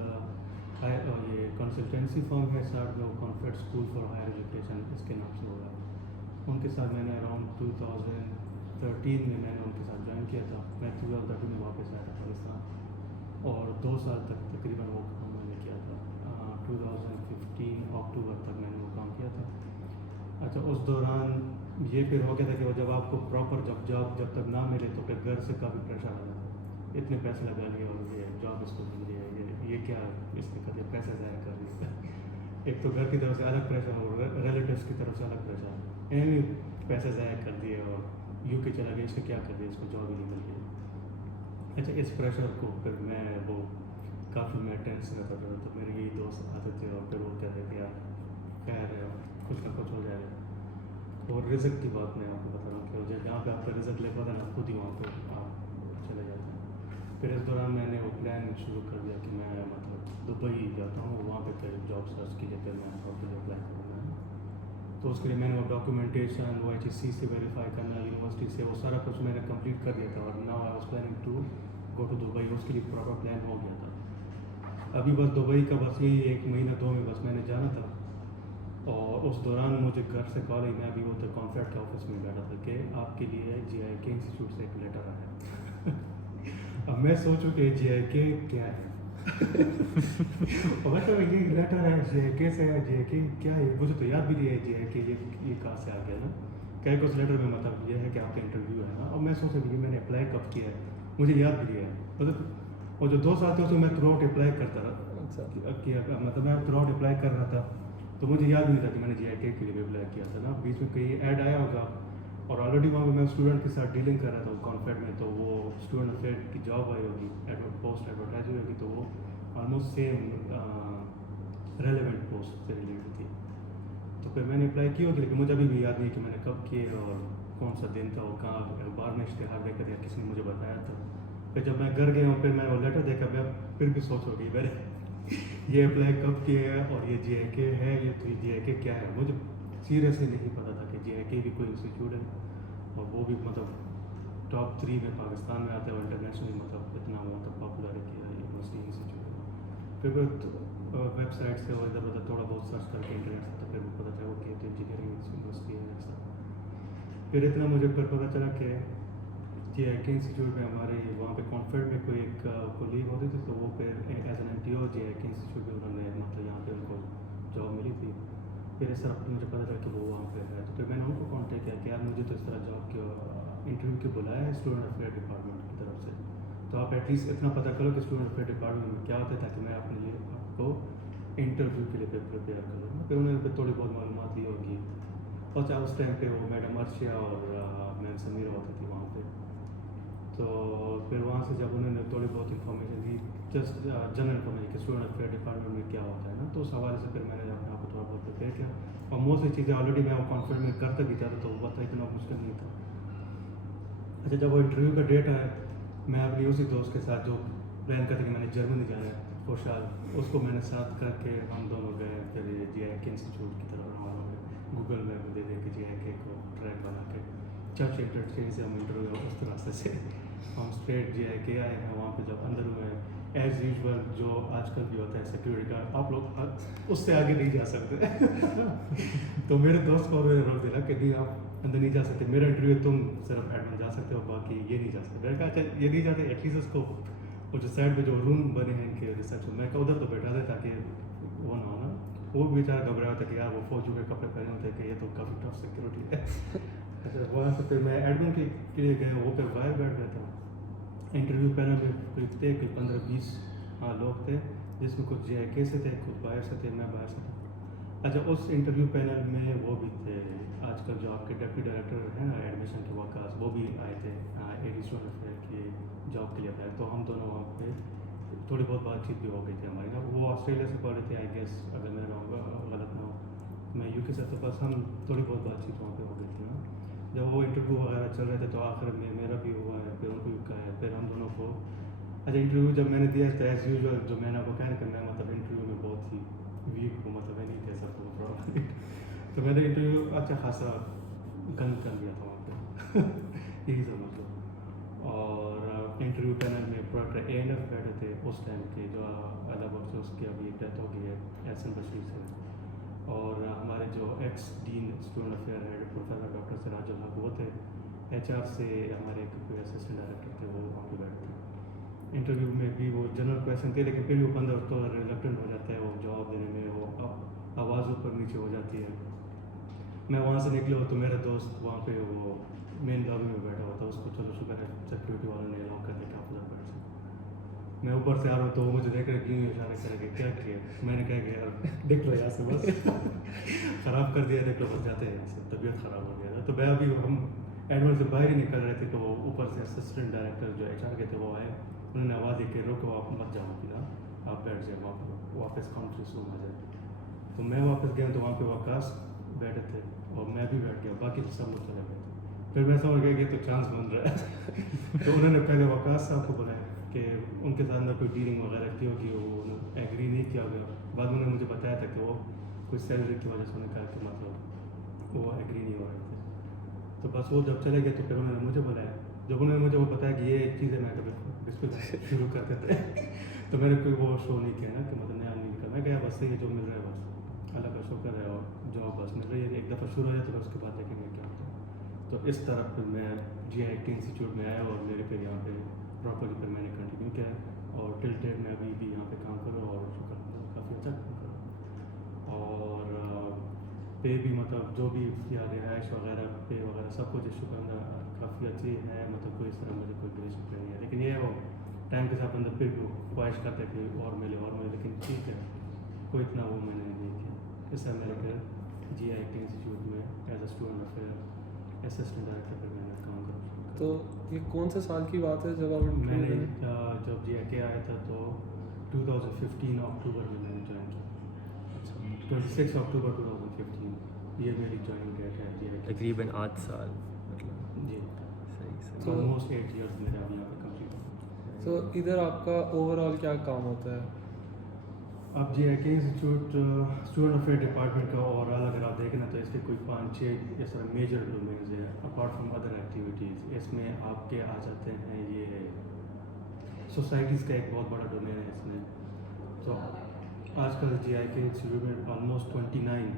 یہ کنسلٹنسی فارم ہے ساتھ میں, وہ کانفیڈ اسکول فار ہائر ایجوکیشن اس کے نام سے ہوگا. ان کے ساتھ میں نے اراؤنڈ 2013 میں نے ان کے ساتھ جوائن کیا تھا. میں 2013 میں واپس آیا تھا پاکستان, اور 2 سال تک تقریباً وہ کام میں نے کیا تھا. 2015 اکتوبر تک میں نے وہ کام کیا تھا. اچھا اس دوران یہ پھر ہو گیا تھا کہ وہ جب آپ کو پراپر جب تک نہ ملے تو پھر گھر سے کافی پریشر آ جاتا ہے, اتنے پیسے لگا لیے اور یہ جاب اس کو مل رہی ہے, یہ کیا اس نے کر دیا, پیسے ضائع کر دیا. ایک تو گھر کی طرف سے الگ پریشر اور ریلیٹیوس کی طرف سے الگ پریشر, پیسے ضائع کر دیے اور یو کے چلا گیا, اس نے کیا کر دیا, اس کو جاب ہی نہیں مل گئی. اچھا اس پریشر کو پھر میں وہ کافی میں ٹینس رہتا تھا, تو میرے یہی دوست آتے تھے اور پھر وہ کہتے تھے یار خیر ہے کچھ نہ کچھ ہو جائے گا. اور رزق کی بات میں آپ کو بتا رہا ہوں کہ جہاں پہ آپ کا رزق لے پاتا ہے نا, خود ہی وہاں پہ آپ چلے جاتے ہیں. پھر اس دوران میں نے وہ پلان شروع کر دیا کہ میں مطلب دبئی جاتا ہوں, وہاں پہ پھر جاب سرچ کے لیے پھر میں کے لیے اپلائی کروں گا. تو اس کے لیے میں نے وہ ڈاکیومنٹیشن, وہ ایچ ایس سی سے ویریفائی کرنا, یونیورسٹی سے, وہ سارا کچھ میں نے کمپلیٹ کر دیا تھا. اور now I was planning to go to Dubai. اس کے لیے پراپر پلان ہو گیا تھا. ابھی بس دبئی کا بس یہی 1 مہینہ 2 میں بس میں نے جانا تھا. اور اس دوران مجھے گھر سے کال آئی, میں ابھی وہ تو کانفیڈ کے آفس میں بیٹھا تھا کہ آپ کے لیے جی آئی کے انسٹیٹیوٹ سے ایک لیٹر آیا. اب میں سوچوں کہ جے اے کے کیا ہے اور مطلب یہ لیٹر ہے جے اے کے سے ہے, جے اے کے کیا ہے مجھے تو یاد بھی نہیں ہے جے اے کے یہ کہاں سے آ گیا نا. کیا کہ اس لیٹر میں مطلب یہ ہے کہ آپ کا انٹرویو ہے نا, اور میں سوچا کہ میں نے اپلائی کب کیا ہے مجھے یاد بھی نہیں ہے مطلب. اور جو 2 سال تھے اس میں میں تھرو آؤٹ اپلائی کرتا رہا کیا مطلب میں تھرو آؤٹ اپلائی کر رہا تھا, تو مجھے یاد نہیں تھا کہ میں نے جے اے کے لیے بھی اپلائی کیا تھا نا. بیچ میں کہیں ایڈ آیا ہوگا اور آلریڈی وہاں پہ میں اسٹوڈنٹ کے ساتھ ڈیلنگ کر رہا تھا کانفیڈ میں, تو وہ اسٹوڈنٹ افیئر کی جاب آئی ہوگی, پوسٹ ایڈورٹائز ہوئی ہوگی, تو وہ آلموسٹ سیم ریلیونٹ پوسٹ سے ریلیٹڈ تھی. تو پھر میں نے اپلائی کی ہوگی, لیکن مجھے ابھی بھی یاد نہیں کہ میں نے کب کیے اور کون سا دن تھا اور کہاں اخبار میں اشتہار دیکھا تھا, کسی نے مجھے بتایا تھا. پھر جب میں گھر گیا ہوں پھر میں نے وہ لیٹر دیکھا, میں پھر بھی سوچ گئی میں نے یہ اپلائی کب کیا ہے اور یہ جے اے کے ہے, یہ جے اے کے کیا ہے. مجھے سیریسلی نہیں پتا تھا کہ جے اے کے بھی کوئی انسٹیٹیوٹ ہے اور وہ بھی مطلب ٹاپ 3 میں پاکستان میں آتا ہے اور انٹرنیشنلی مطلب اتنا مطلب پاپولر ہے کہ یونیورسٹی انسٹیٹیوٹ ہے. پھر ویب سائٹ سے اور ادھر ادھر تھوڑا بہت سرچ کر کے انٹرنیٹ سے, تو پھر پتہ چلا کہ انجینئرنگ یونیورسٹی ہے ایسا. پھر اتنا مجھے پھر پتہ چلا کہ جے اے کے انسٹیٹیوٹ میں ہمارے وہاں پہ کانفیڈ میں کوئی ایک کولیگ ہوتی تھی, تو وہ پھر as an N T O J A K institute میں انہوں نے مطلب یہاں پہ ان کو جاب ملی تھی. پھر اس طرح مجھے پتا چلا کہ وہ وہاں پہ ہے, تو پھر میں نے ان کو کانٹیکٹ کیا کہ یار مجھے تو اس طرح جاب کے انٹرویو کے بلایا ہے اسٹوڈنٹ افیئر ڈپارٹمنٹ کی طرف سے, تو آپ ایٹ لیسٹ اتنا پتہ کرو کہ اسٹوڈنٹ افیئر ڈپارٹمنٹ میں کیا ہوتا ہے تاکہ میں اپنے لیے آپ کو انٹرویو کے لیے پریپیئر کروں. پھر انہوں نے پھر تھوڑی بہت معلومات لی ہوگی, اور چاہے اس ٹائم پہ وہ میڈم ارشیا اور میم سمیرہ ہوتی تھی وہاں پہ. تو پھر وہاں سے جب انہوں نے تھوڑی بہت انفارمیشن دی, جسٹ جنرل انفارمیشن کہ اسٹوڈنٹ افیئر ڈپارٹمنٹ میں کیا ہوتا ہے نا, تو اس حوالے سے پھر میں نے اپنے آپ کو تھوڑا بہت پریپیئر کیا. اور موسٹلی چیزیں آلریڈی میں وہ کانفیڈنٹ میں کرتا بھی چاہتا, تو وہ پتہ اتنا مشکل نہیں تھا. اچھا جب وہ انٹرویو کا ڈیٹ آیا, میں اپنی اسی دوست کے ساتھ جو پلان کرتے کہ میں نے جرمنی جانا ہے خوشحال, اس کو میں نے ساتھ کر کے ہم دونوں گئے پھر جے اے کے انسٹیٹیوٹ کی طرف روانہ ہوئے. گوگل میپ دے دے کے جے اے کے کو ٹریک بنا کے چرچ انٹرچینج سے ہم انٹرویو اس راستے سے ہم اسٹریٹ جے اے کے آئے ہیں. وہاں پہ جب اندر ہوئے ایز یوزول جو آج کل بھی ہوتا ہے سیکورٹی گارڈ, آپ لوگ اس سے آگے نہیں جا سکتے تو میرے دوست کو میں نے روک دیا کہ نہیں آپ اندر نہیں جا سکتے, میرا انٹرویو تم صرف ایڈمن جا سکتے ہو, باقی یہ نہیں جا سکتے. میں نے کہا اچھا یہ نہیں جاتے, ایٹ لیسٹ اس کو وہ جو سائڈ پہ جو روم بنے ہیں ان کے ریسیپشن, میں کہا ادھر تو بیٹھا دے تاکہ وہ نہ ہونا. وہ بھی بیچارہ گھبرایا ہوتا ہے کہ یار وہ فوجوں کے کپڑے پہنے ہوتے ہیں کہ یہ تو کافی ٹف سیکورٹی ہے. اچھا وہاں سے پھر میں ایڈمن کے لیے گیا, وہ پھر باہر بیٹھ گیا تھا. انٹرویو پینل میں کوئی تھے کوئی 15-20 لوگ تھے, جس میں کچھ جے اے کے سے تھے, کچھ باہر سے تھے, میں باہر سے تھا. اچھا اس انٹرویو پینل میں وہ بھی تھے آج کل جو آپ کے ڈپٹی ڈائریکٹر ہیں نا ایڈمیشن کے وقاص, وہ بھی آئے تھے اے ڈی اسٹوڈنٹ افیئر کی جاب کے لیے آئے. تو ہم دونوں وہاں پہ تھوڑی بہت بات چیت بھی ہو گئی تھی ہماری نا. وہ آسٹریلیا سے پڑھ رہے تھے آئی گیس, اگر میرا غلط نہ ہو, میں یو کے سے, تو بس ہم تھوڑی بہت بات چیت وہاں پہ ہو گئی تھی نا. جب وہ انٹرویو وغیرہ چل رہے تھے تو آخر میں میرا بھی ہوا ہے, پھر ان کو بھی کہا ہے, پھر ہم دونوں کو اچھا انٹرویو جب میں نے دیا تو ایز یوزول جو میں نے آپ کو کہا کہ میں مطلب انٹرویو میں بہت ہی ویک ہوں, مطلب میں نہیں کہہ سکتا ہوں تھوڑا تو میں نے انٹرویو اچھا خاصا گند کر لیا تھا وہاں پہ یہی سمجھ لو. اور انٹرویو پینل میں پروڈکٹر اے این ایف بیٹھے تھے اس ٹائم کے, جو الہ بخش اس کی ابھی ڈیتھ ہو گئی ہے, احسن بشیر سے. اور ہمارے جو ex dean student affair head professor doctor Siraj Ul Haq وہ تھے. ایچ آر سے ہمارے ایک کوئی اسسٹنٹ ڈائریکٹر تھے, وہ وہاں پہ بیٹھے تھے. انٹرویو میں بھی وہ جنرل کویشچن تھے, لیکن پھر بھی وہ بندہ تو ریلیکٹنٹ ہو جاتا ہے وہ جواب دینے میں, وہ آواز اوپر نیچے ہو جاتی ہے. میں وہاں سے نکلا ہوں تو میرا دوست وہاں پہ وہ مین لابی میں بیٹھا ہوا تھا, اس کو چلو شکر ہے سیکورٹی والوں نے الاؤ کر دیا کہ آپ ادھر بیٹھ سکتے. میں اوپر سے آ رہا ہوں تو وہ مجھے دیکھ رہے کیوں اشارہ کرے کہ کیا کیا. میں نے کہا کہ یار دیکھ لو یہاں سے, بس خراب کر دیا, دیکھ لو بس جاتے ہیں یہاں سے, طبیعت خراب ہو گیا. تو میں ابھی ہم ایڈمن سے باہر ہی نکل رہے تھے, تو وہ اوپر سے اسسٹنٹ ڈائریکٹر جو ایچ آر کے تھے وہ آئے, انہوں نے آواز دی کہ روکو آپ مت جاؤ کہ آپ بیٹھ جائیں, واپس کانفرنس روم آ جائیں. تو میں واپس گیا تو وہاں پہ وقاص بیٹھے تھے اور میں بھی بیٹھ گیا, باقی سب لوگ چلے گئے تھے. پھر میں سمجھ گیا کہ تو چانس بن رہا ہے تو انہوں نے پہلے وقاص صاحب کو بلایا کہ ان کے ساتھ اندر کوئی ڈیلنگ وغیرہ کی ہوگی, وہ ایگری نہیں کیا ہوگا. بعد میں انہوں نے مجھے بتایا تھا کہ وہ کوئی سیلری کی وجہ سے انہوں نے کہا کہ مطلب وہ ایگری نہیں ہو رہے تھے. تو بس وہ جب چلے گئے تو پھر انہوں نے مجھے بلایا. جب انہوں نے مجھے وہ بتایا کہ یہ ایک چیز ہے, میں کبھی اس پہ شروع کرتے تھے تو میں نے کوئی وہ شو نہیں کیا نا کہ مطلب نیا نہیں نکلا. میں کہا بس صحیح ہے, جو مل رہا ہے بس اللہ کا شکر ہے, اور جاب بس مل رہی ہے, ایک دفعہ شروع ہو جائے تو اس کے بعد دیکھیں گے کیا ہوتا ہے. تو اس طرح پھر میں جے اے کے انسٹیٹیوٹ میں آیا اور میرے پھر یہاں پہ پراپرلی پھر میں نے کنٹینیو کیا اور ٹل ڈیٹ میں ابھی بھی یہاں پہ کام کروں اور شکر کافی اچھا کام کروں اور پے بھی مطلب جو بھی یا رہائش وغیرہ پے وغیرہ سب کچھ شکر کافی اچھی ہے، مطلب کوئی اس طرح مجھے کوئی پریشانی نہیں ہے، لیکن یہ وہ ٹائم کے ساتھ اندر پھر بھی خواہش کرتا ہے کہ اور ملے، لیکن ٹھیک ہے کوئی اتنا وہ میں نے نہیں کیا۔ اس سے میرے گھر جی آئی ٹی انسٹیٹیوٹ میں as a student affair assistant director پہ میں نے کام کرا۔ تو یہ کون سے سال کی بات ہے جب آپ میں نے جب جی آئی کے آیا تھا تو 2015 اکتوبر میں نے جوائن کیا، 26 اکتوبر 2015 یہ میری جوائننگ ڈیٹ ہے جی آئی کے۔ تقریباً 8 سال مطلب جی صحیح تو آلموسٹ 8 ایئرس میرا ابھی یہاں پہ کمپلیٹ۔ تو ادھر آپ کا اوور آل کیا کام ہوتا ہے؟ اب جی I K institute student affair department کا اوور آل اگر آپ دیکھیں نا تو اس کے کوئی 5-6 اس طرح میجر ڈومینز ہیں اپارٹ فرام ادر ایکٹیویٹیز۔ اس میں آپ کے آ جاتے ہیں یہ سوسائٹیز کا ایک بہت بڑا ڈومین ہے اس میں۔ تو آج کل جی آئی کے انسٹیٹیوٹ میں آلموسٹ 29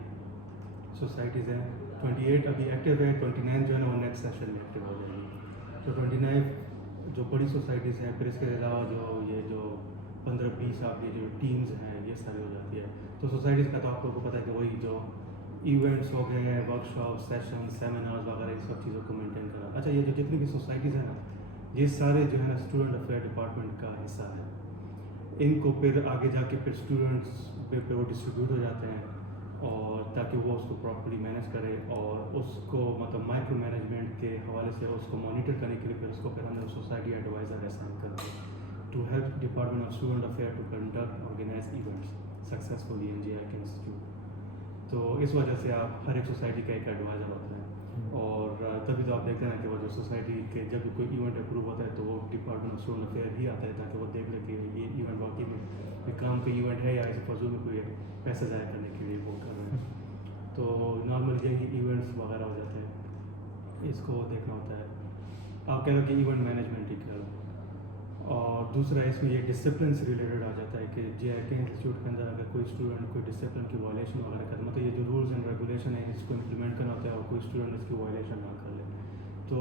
سوسائٹیز ہیں، 28 ابھی ایکٹیو ہے، 29 جو ہے نا وہ نیکسٹ سیشن میں ایکٹیو ہو جائے گی۔ تو 29 جو بڑی سوسائٹیز ہیں، پھر اس کے علاوہ جو 15-20 آپ کی جو ٹیمز ہیں یہ ساری ہو جاتی ہے۔ تو سوسائٹیز کا تو آپ کو پتہ ہے کہ وہی جو ایونٹس ہو گئے ہیں، ورک شاپ، سیشن، سیمینارز وغیرہ ان سب چیزوں کو مینٹین کرنا۔ اچھا، یہ جو جتنی بھی سوسائٹیز ہیں نا یہ سارے جو ہے نا اسٹوڈنٹ افیئر ڈپارٹمنٹ کا حصہ ہے۔ ان کو پھر آگے جا کے پھر اسٹوڈنٹس پہ وہ ڈسٹریبیوٹ ہو جاتے ہیں اور تاکہ وہ اس کو پراپرلی مینیج کرے اور اس کو مطلب مائکرو مینجمنٹ کے حوالے سے اس کو مانیٹر کرنے کے لیے پھر اس کو پھر ہم سوسائٹی ایڈوائزر اسائن کرتے ہیں to help department of student affair to conduct organise events successfully in G I K institute. تو اس وجہ سے آپ ہر ایک سوسائٹی کا ایک ایڈوائزر ہوتا ہے اور تبھی تو آپ دیکھتے ہیں کہ وہ جو سوسائٹی کے جب بھی کوئی ایونٹ اپروو ہوتا ہے تو وہ ڈپارٹمنٹ آف اسٹوڈنٹ افیئر ہی آتا ہے تاکہ وہ دیکھ لے کہ یہ ایونٹ واقعی میں یہ کام کا ایونٹ ہے یا اس فضول میں کوئی پیسے ضائع کرنے کے لیے وہ کر رہے ہیں۔ تو نارمل یہی ایونٹس وغیرہ ہو جاتے ہیں، اس کو دیکھنا ہوتا ہے۔ آپ کہہ لو کہ ایونٹ مینجمنٹ ہی کہہ لو۔ اور دوسرا اس میں یہ ڈسپلن سے ریلیٹڈ آ جاتا ہے کہ جی آئی کے انسٹیٹیوٹ کے اندر اگر کوئی اسٹوڈنٹ کوئی ڈسپلن کی وائلیشن وغیرہ کرتا ہے، مطلب یہ جو رولز اینڈ ریگولیشن ہے اس کو امپلیمنٹ کرنا ہوتا ہے اور کوئی اسٹوڈنٹ اس کی وائلیشن نہ کر لے تو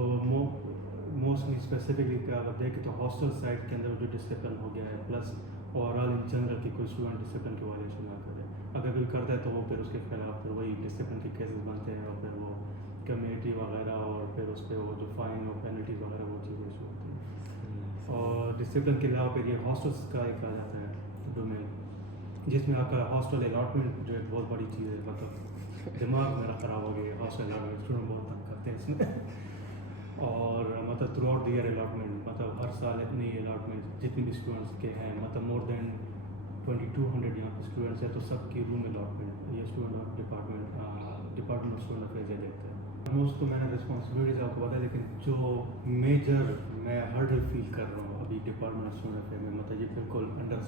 موسٹلی اسپیسیفکلی کہ اگر دیکھیں تو ہاسٹل سائٹ کے اندر جو ڈسپلن ہو گیا ہے plus over all in general کی کوئی اسٹوڈنٹ ڈسپلن کی وائلیشن نہ کرے، اگر کوئی کرتا ہے تو وہ پھر اس کے خلاف پھر وہی ڈسپلن کے کیسز بنتے ہیں اور پھر وہ کمیونٹی وغیرہ اور پھر اس پہ وہ جو فائن اور پینلٹیز وغیرہ وہ چیزیں ایشو ہوتی ہیں۔ اور ڈسپلن کے علاوہ پھر یہ ہاسٹلس کا ایک آ جاتا ہے ڈومین جس میں آپ کا ہاسٹل الاٹمنٹ جو ایک بہت بڑی چیز ہے، مطلب دماغ میرا خراب ہو گیا ہاسٹل الاٹمنٹ، اسٹوڈنٹ بہت تنگ کرتے ہیں اس میں اور مطلب throughout the year allotment, مطلب ہر سال اتنی الاٹمنٹ جتنی بھی اسٹوڈنٹس کے ہیں، مطلب مور دین 2200 یہاں پہ اسٹوڈنٹس ہیں تو سب کی روم الاٹمنٹ یہ student department of student affairs یہ دیکھتے ہیں۔ آلموسٹ تو میں نے رسپانسبلٹیز آپ کو بتا، لیکن جو میجر میں ہرڈل فیل کر رہا ہوں ابھی ڈپارٹمنٹ آف اسٹوڈنٹ افیئر میں، مطلب یہ بالکل انڈر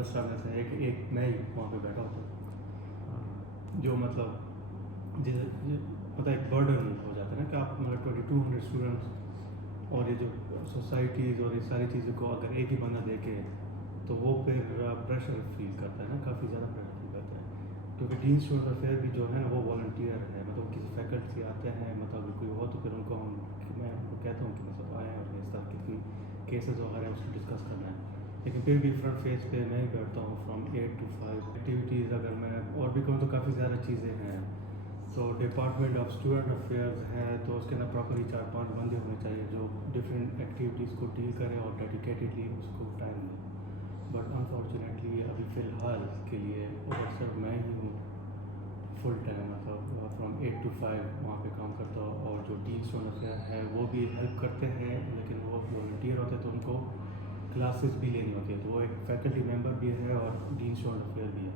اسٹاف میں سے ایک میں ہی وہاں پہ بیٹھا ہوتا ہوں جو مطلب ایک برڈن ہو جاتا ہے نا کہ آپ مطلب 2200 اسٹوڈنٹس اور یہ جو سوسائٹیز اور یہ ساری چیزوں کو اگر ایک ہی بندہ دیکھے تو وہ پھر پریشر فیل کرتا ہے نا، کافی زیادہ پریشر فیل کرتا ہے کیونکہ ڈین اسٹوڈنٹ افیئر بھی جو ہے نا وہ والنٹیئر ہے، مطلب کسی فیکلٹی آتے ہیں مطلب کوئی ہو تو پھر ان کو میں ان کو کہتا ہوں کہ مطلب آئیں اور اس طرح کتنی کیسز وغیرہ اس کو ڈسکس کرنا ہے، لیکن پھر بھی فرنٹ فیس پہ میں ہی بیٹھتا ہوں فرام 8 to 5 ایکٹیویٹیز اگر میں اور بھی کہوں تو کافی زیادہ چیزیں ہیں۔ تو ڈپارٹمنٹ آف اسٹوڈنٹ افیئرز ہے تو اس کے اندر پراپرلی 4-5 بندے ہونے چاہیے جو ڈفرینٹ ایکٹیویٹیز کو ڈیل کریں اور ڈیڈیکیٹڈلی اس کو ٹائم دیں، بٹ انفارچونیٹلی ابھی فی الحال کے لیے صرف میں ہی ہوں فل ٹائم، مطلب فرام 8 to 5 وہاں پہ کام کرتا ہوں اور جو ڈین اسٹوڈنٹ افیئر ہے وہ بھی ہیلپ کرتے ہیں لیکن وہ والنٹیئر ہوتے ہیں تو ان کو کلاسز بھی لینی ہوتی ہے، تو وہ ایک فیکلٹی ممبر بھی ہے اور ڈین اسٹوڈنٹ افیئر بھی ہے،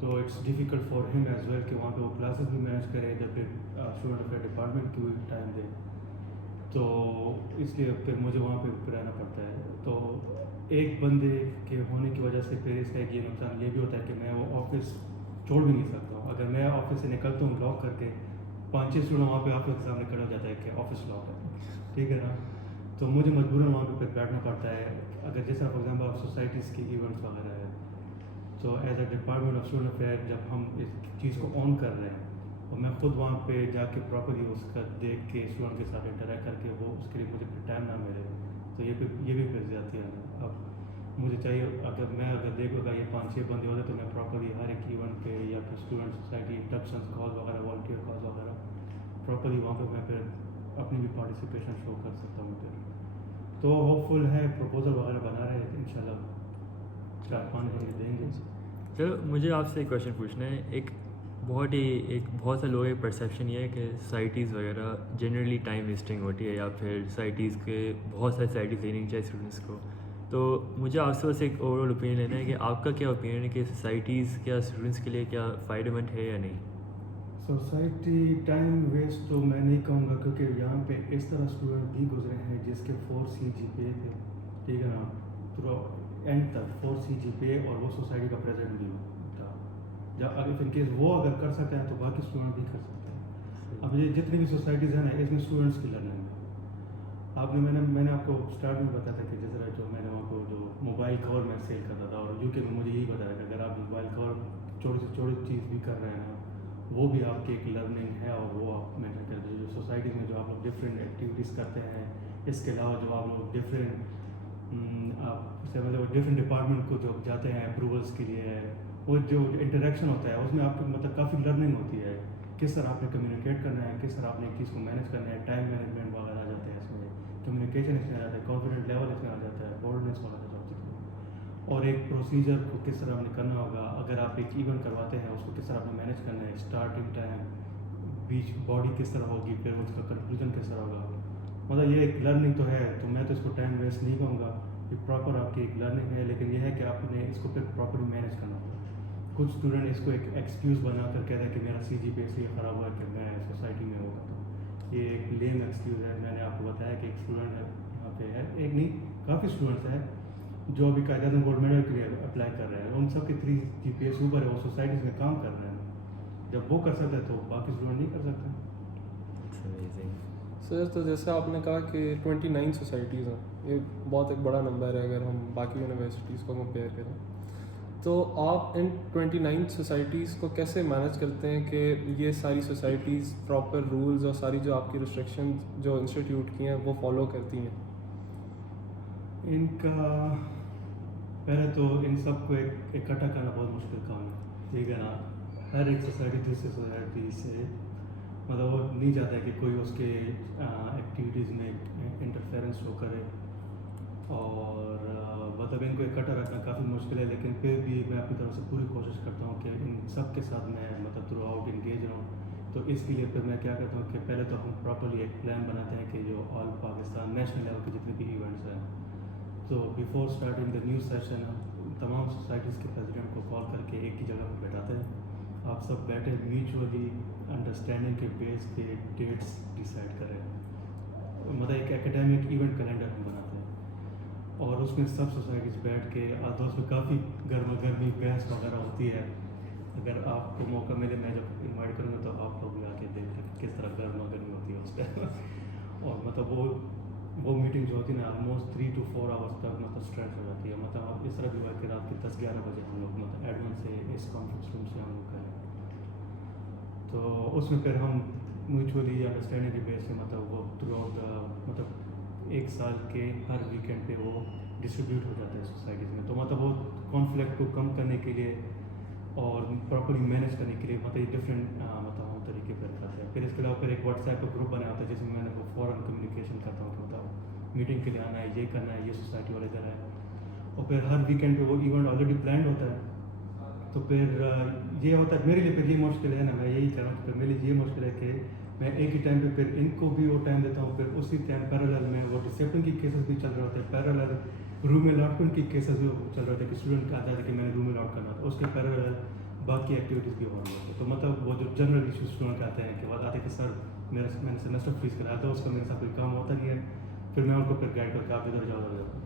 تو اٹس ڈیفیکلٹ فار ہم ایز ویل کہ وہاں پہ وہ کلاسز بھی مینیج کرے جب پھر اسٹوڈنٹ افیئر ڈپارٹمنٹ کی بھی ٹائم دے، تو اس لیے پھر مجھے وہاں پہ رہنا پڑتا ہے۔ تو ایک بندے کے ہونے کی وجہ سے پھر اس کا ایک یہ نقصان یہ بھی ہوتا ہے کہ میں وہ آفس چھوڑ بھی نہیں سکتا ہوں، اگر میں آفس سے نکلتا ہوں لاک کر کے 5-6 اسٹوڈنٹ وہاں پہ آفس کے سامنے کھڑا ہو جاتا ہے کہ آفس لاک ہے، ٹھیک ہے نا، تو مجھے مجبوراً وہاں پہ پھر بیٹھنا پڑتا ہے اگر جیسا فار ایگزامپل آپ سوسائٹیز کی ایونٹس وغیرہ ہے، تو as a department of student affair جب ہم اس چیز کو آن کر رہے ہیں اور میں خود وہاں پہ جا کے پراپرلی اس کا دیکھ کے اسٹوڈنٹ کے ساتھ انٹریکٹ کر کے وہ اس کے لیے مجھے ٹائم نہ ملے تو یہ بھی پھر زیادتی ہے. اب مجھے چاہیے اگر دیکھوں گا یہ 5-6 بندے ہوتے تو میں پراپرلی ہر ایک ایونٹ پہ یا پھر اسٹوڈنٹ سوسائٹی انڈکشن کال وغیرہ والنٹیئر کال وغیرہ پراپرلی وہاں پہ میں پھر اپنی بھی پارٹیسپیشن شو کر سکتا ہوں. پھر تو ہوپ فل ہے, پروپوزل وغیرہ بنا رہے ہیں, انشاءاللہ 4-5 بندے دیں گے. چلو مجھے آپ سے ایک کویشچن پوچھنا ہے. ایک بہت سے لوگوں کی پرسیپشن یہ ہے کہ سوسائٹیز وغیرہ جنرلی ٹائم ویسٹنگ ہوتی ہے, یا پھر سوسائٹیز کے بہت ساری سوسائٹیز لینی چاہیے اسٹوڈنٹس کو. تو مجھے آپ سے بس ایک اوور آل اوپینین لینا ہے کہ آپ کا کیا اوپینین ہے کہ سوسائٹیز کیا اسٹوڈنٹس کے لیے کیا فائدہ مند ہے یا نہیں؟ سوسائٹی ٹائم ویسٹ تو میں نہیں کہوں گا, کیونکہ یہاں پہ اس طرح اسٹوڈنٹ بھی گزرے ہیں جس کے 4 CGPA تھے, ٹھیک ہے نا, تو اینڈ تک 4 CGPA اور وہ سوسائٹی کا پریزیڈنٹ بھی تھا. جب اگر ان کیس وہ اگر کر سکتے ہیں تو باقی اسٹوڈنٹ بھی کر سکتے ہیں. اب یہ جتنی بھی سوسائٹیز ہیں نا, اس میں اسٹوڈنٹس کی لرننگ ہے. آپ نے میں نے آپ کو اسٹارٹ میں بتایا تھا کہ جس طرح جو میں نے وہاں کو جو موبائل کور میں سیل کرتا تھا, اور UK میں مجھے یہی بتایا کہ اگر آپ موبائل کور چھوٹی سے چھوٹی چیز بھی کر رہے ہیں نا, وہ بھی آپ کی ایک لرننگ ہے. اور وہ آپ مینٹین کرتے ہیں جو سوسائٹی میں جو آپ لوگ ڈفرینٹ ایکٹیویٹیز کرتے ہیں, اس کے علاوہ جو آپ لوگ ڈفرینٹ ڈپارٹمنٹ کو جو جاتے ہیں اپروولس کے لیے, وہ جو انٹریکشن ہوتا ہے اس میں آپ کو مطلب کافی لرننگ ہوتی ہے. کس طرح آپ نے کمیونیکیٹ کرنا ہے, کس طرح آپ نے ایک چیز کو مینیج کرنا ہے, ٹائم مینجمنٹ وغیرہ آ جاتے ہیں اس میں, کمیونیکیشن اس میں آ جاتا ہے, کانفیڈنٹ لیول اس میں آ جاتا ہے, بولڈنس وغیرہ سب چیزیں. اور ایک پروسیجر کو کس طرح آپ نے کرنا ہوگا, اگر آپ ایک ایونٹ کرواتے ہیں اس کو کس طرح آپ نے مینیج کرنا ہے, اسٹارٹنگ ٹائم, بیچ باڈی کس طرح ہوگی, پھر اس کا کنکلوژن کس طرح ہوگا. مطلب یہ ایک لرننگ تو ہے. تو میں تو اس کو ٹائم ویسٹ نہیں کہوں گا, یہ پراپر آپ کی ایک لرننگ ہے. لیکن یہ ہے کہ آپ نے اس کو پھر پراپرلی مینیج کرنا ہوگا. کچھ اسٹوڈنٹ اس کو ایک ایکسکیوز بنا کر کہہ رہے ہیں کہ میرا CGPA اس لیے خراب ہوا ہے کہ میں سوسائٹی میں وہ کرتا ہوں. یہ ایک لیم ایکسکیوز ہے. میں نے آپ کو بتایا کہ ایک اسٹوڈنٹ ہے یہاں پہ ہے, ایک نہیں کافی اسٹوڈنٹس ہیں جو ابھی قائد گولڈ میڈل کے لیے اپلائی کر رہے ہیں. ان سب کے 3 GPA اوپر ہے, وہ سوسائٹیز میں کام کر رہے ہیں. جب وہ کر سکتے ہیں تو باقی اسٹوڈنٹ نہیں کر سکتے. سر تو جیسے آپ نے کہا کہ 29 سوسائٹیز ہیں, یہ بہت ایک بڑا نمبر ہے اگر ہم باقی یونیورسٹیز کو کمپیئر کریں. تو آپ ان 29 سوسائٹیز کو کیسے مینیج کرتے ہیں کہ یہ ساری سوسائٹیز پراپر رولز اور ساری جو آپ کی ریسٹرکشن جو انسٹیٹیوٹ کی ہیں وہ فالو کرتی ہیں؟ ان کا پہلے تو ان سب کو اکٹھا کرنا بہت مشکل کام ہے, ٹھیک ہے نا. ہر ایک سوسائٹی دوسری سوسائٹی سے مطلب وہ نہیں چاہتا ہے کہ کوئی اس کے ایکٹیویٹیز میں انٹرفیئرنس شو کرے, اور مطلب ان کو اکٹھا رکھنا کافی مشکل ہے. لیکن پھر بھی میں اپنی طرف سے پوری کوشش کرتا ہوں کہ ان سب کے ساتھ میں مطلب تھرو آؤٹ انگیج رہوں. تو اس کے لیے پھر میں کیا کرتا ہوں کہ پہلے تو ہم پراپرلی ایک پلان بناتے ہیں کہ جو آل پاکستان نیشنل لیول کے جتنے بھی ایونٹس ہیں, تو before starting the new session تمام سوسائٹیز کے پریزیڈنٹ کو کال کر کے ایک ہی جگہ پہ بیٹھاتے ہیں. آپ سب بیٹھے میوچولی انڈرسٹینڈنگ کے بیس پہ ڈیٹس ڈیسائڈ کریں. مطلب ایک اکیڈیمک ایونٹ کیلنڈر ہم بناتے ہیں, اور اس میں سب سوسائٹیز بیٹھ کے اس میں کافی گرما گرمی بحث وغیرہ ہوتی ہے. اگر آپ کو موقع ملے, میں جب انوائٹ کروں گا تو آپ لوگ بھی آ کے دیکھیں کس طرح گرما گرمی ہوتی ہے اس پہ. اور مطلب وہ میٹنگ جو ہوتی ہے نا آلموسٹ 3 to 4 hours تک مطلب اسٹریچ ہو جاتی ہے. مطلب آپ اس طرح بھی ہوا کہ رات کے 10-11 بجے ہم لوگ مطلب ایڈمن سے اس کانفرنس روم سے ہم لوگ کریں. تو اس میں پھر ہم میوچولی انڈرسٹینڈنگ کے بیس سے مطلب وہ تھرو آؤٹ مطلب ایک سال کے ہر ویکینڈ پہ وہ ڈسٹریبیوٹ ہو جاتا ہے سوسائٹیز میں. تو مطلب وہ کانفلکٹ کو کم کرنے کے لیے اور پراپرلی مینیج کرنے کے لیے مطلب یہ ڈفرینٹ مطلب ہم طریقے پر کرتے ہیں. پھر اس کے علاوہ پھر ایک واٹس ایپ کا گروپ بنا ہوتا ہے جس میں میں نے وہ فوراً کمیونیکیشن کرتا ہوں کہ مطلب میٹنگ کے لیے آنا ہے, یہ کرنا ہے, یہ سوسائٹی والے ادھر ہے. اور پھر ہر ویکینڈ پہ وہ ایونٹ آلریڈی پلانڈ ہوتا ہے. تو پھر یہ ہوتا ہے میرے لیے پھر یہ مشکل ہے نا, میں یہی کہہ رہا ہوں کہ پھر میرے لیے یہ مشکل ہے کہ میں ایک ہی ٹائم پہ پھر ان کو بھی وہ ٹائم دیتا ہوں, پھر اسی ٹائم پیرالل میں وہ ڈسپلن کی کیسز بھی چل رہے ہوتے ہیں, پیرالل روم الاٹمنٹ کی کیسز بھی چل رہے ہوتے ہیں کہ اسٹوڈنٹ آتا ہے کہ میں نے روم الاٹ کرنا تھا, اس کے پیرالل باقی ایکٹیویٹیز بھی ہو رہی ہوتی ہیں. تو مطلب وہ جو جنرل ایشوز اسٹوڈنٹ آتے ہیں کہ وہ آتے ہیں کہ سر میں نے سیمسٹر فیس کرایا تھا, اس کا میرے ساتھ کوئی کام ہوتا نہیں ہے, پھر میں ان کو پھر گائڈ کر کے آپ ادھر جاؤ ادھر جاؤ.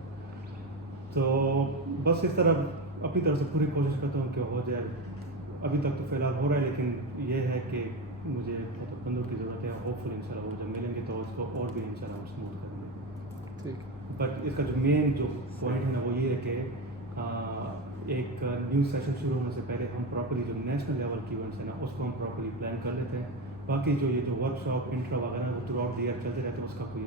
تو بس اس طرح اپنی طرف سے پوری کوشش کرتا ہوں کہ ہو جائے. ابھی تک تو فی الحال ہو رہا ہے, لیکن یہ ہے کہ مجھے بندوں کی ضرورت ہے. ہوپ فل ان شاء اللہ وہ جب ملیں گے تو اس کو اور بھی ان شاء اللہ ہم اسموتھ کریں گے. ٹھیک. بٹ اس کا جو مین جو پوائنٹ ہے نا وہ یہ ہے کہ ایک نیو سیشن شروع ہونے سے پہلے ہم پراپرلی جو نیشنل لیول کی ایونٹس ہیں نا اس کو ہم پراپرلی پلان کر لیتے ہیں. باقی جو یہ جو ورک شاپ انٹرا وغیرہ وہ تھرو آؤٹ دی ایئر چلتے رہتے ہیں, اس کا کوئی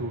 2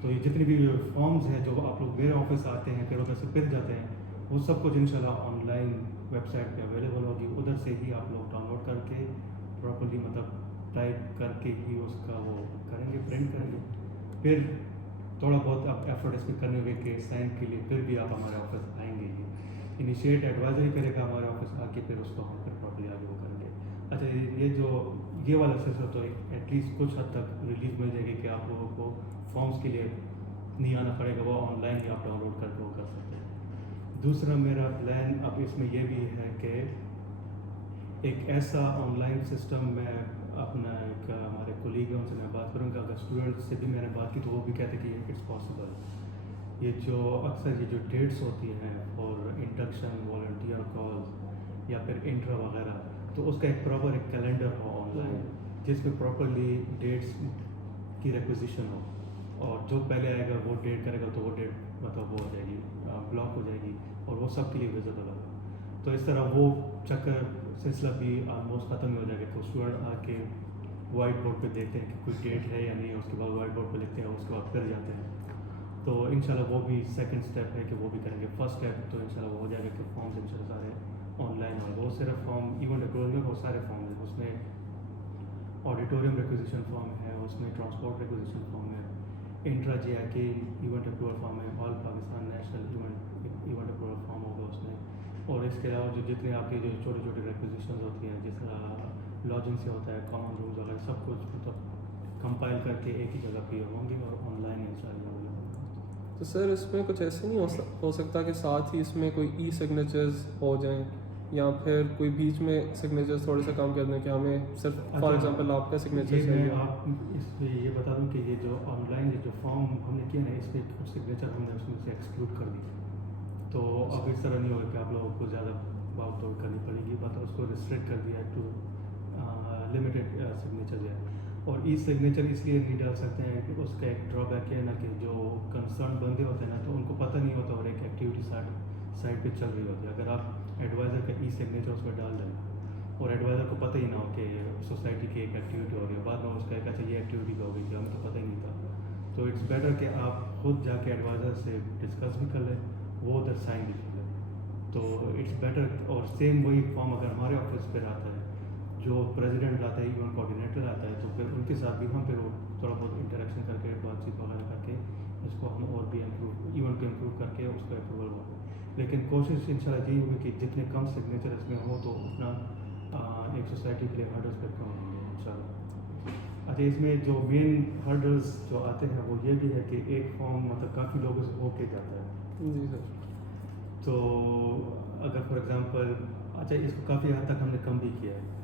تو یہ جتنی بھی فارمز ہیں جو آپ لوگ میرے آفس آتے ہیں پھر ادھر سے پھر جاتے ہیں وہ سب کچھ انشاءاللہ آن لائن ویب سائٹ پہ اویلیبل ہوگی. ادھر سے ہی آپ لوگ ڈاؤن لوڈ کر کے پراپرلی مطلب ٹائپ کر کے ہی اس کا وہ کریں گے, پرنٹ کریں گے. پھر تھوڑا بہت آپ ایفرٹ اس میں کرنے ہوئے کہ سائن کے لیے پھر بھی آپ ہمارے آفس آئیں گے. انیشیٹ ایڈوائزر ہی کرے گا ہمارے آفس آ کے, پھر اس کو ہم پھر پراپرلی آگے وہ کریں گے. اچھا یہ جو یہ والا سلسلہ تو ایٹ لیسٹ کچھ حد تک ریلیف مل جائے گی کہ آپ لوگوں کو فارمس کے لیے نہیں آنا پڑے گا, وہ آن لائن ہی آپ ڈاؤن لوڈ کر کے وہ کر سکتے ہیں. دوسرا میرا پلان اب اس میں یہ بھی ہے کہ ایک ایسا آن لائن سسٹم میں اپنا ایک ہمارے کولیگ ہیں ان سے میں بات کروں گا. اگر اسٹوڈنٹ سے بھی میں نے بات کی تو وہ بھی کہتے کہ اٹس پاسبل. یہ جو اکثر یہ جو ڈیٹس ہوتی ہیں اور انڈکشن والنٹیئر کالز یا پھر انٹرا وغیرہ, تو اس کا ایک پراپر ایک کیلنڈر ہو آن لائن جس پہ پراپرلی ڈیٹس کی ریکوزیشن ہو, اور جو پہلے آئے گا وہ ڈیٹ کرے گا تو وہ ڈیٹ مطلب وہ ہو جائے گی, بلاک ہو جائے گی اور وہ سب کے لیے ویزیبل ہوگا. تو اس طرح وہ چکر سلسلہ بھی آلموسٹ ختم ہو جائے گا. تو اسٹوڈنٹ آ کے وائٹ بورڈ پہ دیکھتے ہیں کہ کوئی ڈیٹ ہے یا نہیں, اس کے بعد وائٹ بورڈ پہ لکھتے ہیں, اس کے بعد پھر جاتے ہیں. تو انشاءاللہ وہ بھی سیکنڈ اسٹیپ ہے کہ وہ بھی کریں گے. فرسٹ اسٹیپ تو انشاءاللہ وہ ہو جائے گا کہ فارمز انشاءاللہ سارے آن لائن ہوں. وہ صرف فارم ایونٹ اپروول میں بہت سارے فارم ہیں, اس میں آڈیٹوریم ریکوزیشن فارم ہے, اس میں ٹرانسپورٹ ریکوزیشن فارم ہے, intra J I K event approval form ہے, all Pakistan national event approval form ہوگا اس میں. اور اس کے علاوہ جو جتنے آپ کے جو چھوٹی چھوٹی ریکوزیشنز ہوتی ہیں جس طرح لاجنگ سے ہوتا ہے, کامن رومز وغیرہ, سب کچھ مطلب کمپائل کر کے ایک ہی جگہ پہ ہوں گے اور آن لائن انشاءاللہ. تو سر اس میں کچھ ایسے نہیں ہو سکتا کہ ساتھ ہی اس میں کوئی ای سگنیچرز ہو جائیں, یا پھر کوئی بیچ میں سگنیچرز تھوڑے سے کام کر دیں کہ ہمیں صرف فار ایگزامپل آپ کا سگنیچر چاہیے. آپ اس میں یہ بتا دوں کہ یہ جو آن لائن جو فارم ہم نے کیا نا, اس میں کچھ سگنیچر ہم نے اس میں سے ایکسکلوڈ کر دی. تو اب اس طرح نہیں ہوگا کہ آپ لوگوں کو زیادہ بھاگ دوڑ کرنی پڑے گی, مطلب اس کو ریسٹرکٹ کر دیا ٹو لمیٹیڈ سگنیچر ہے. اور ای سگنیچر اس لیے نہیں ڈال سکتے ہیں کہ اس کا ایک ڈرا بیک ہے نا کہ جو کنسرن بندے ہوتے ہیں نا تو ان کو پتہ نہیں ہوتا اور ایک ایکٹیویٹی سائٹ پہ چل رہی ہوتی ہے. اگر آپ ایڈوائزر کا ای سگنیچر اس میں ڈال دیں اور ایڈوائزر کو پتہ ہی نہ ہو کہ سوسائٹی کی ایک ایکٹیویٹی ہو رہی ہے, بعد میں اس کا ایک اچھا یہ ایکٹیویٹی ہو گئی تھی, ہمیں تو پتہ ہی نہیں تھا. تو اٹس بیٹر کہ آپ خود جا کے ایڈوائزر سے ڈسکس بھی کر لیں, وہ ادھر سائن بھی کر لیں. تو اٹس بیٹر. اور سیم وہی فارم اگر ہمارے آفس پہ آتا ہے, جو پریزیڈنٹ آتا ہے, ایونٹ کوآرڈینیٹر آتا ہے, تو پھر ان کے ساتھ بھی ہم پھر تھوڑا بہت انٹریکشن کر کے بات چیت وغیرہ کر کے اس کو ہم اور بھی ایونٹ کو امپروو کر کے اس کا اپروول ہو. لیکن کوشش انشاءاللہ یہی ہوگی کہ جتنے کم سگنیچر اس میں ہوں تو اتنا ایک سوسائٹی کے لیے ہرڈلس پہ کم ہوں گے انشاءاللہ. اچھا اس میں جو مین ہرڈلس جو آتے ہیں وہ یہ بھی ہے کہ ایک فارم مطلب کافی لوگوں سے ہو کے جاتا ہے. جی سر. تو اگر فار ایگزامپل اچھا اس کو کافی حد تک ہم نے کم بھی کیا ہے.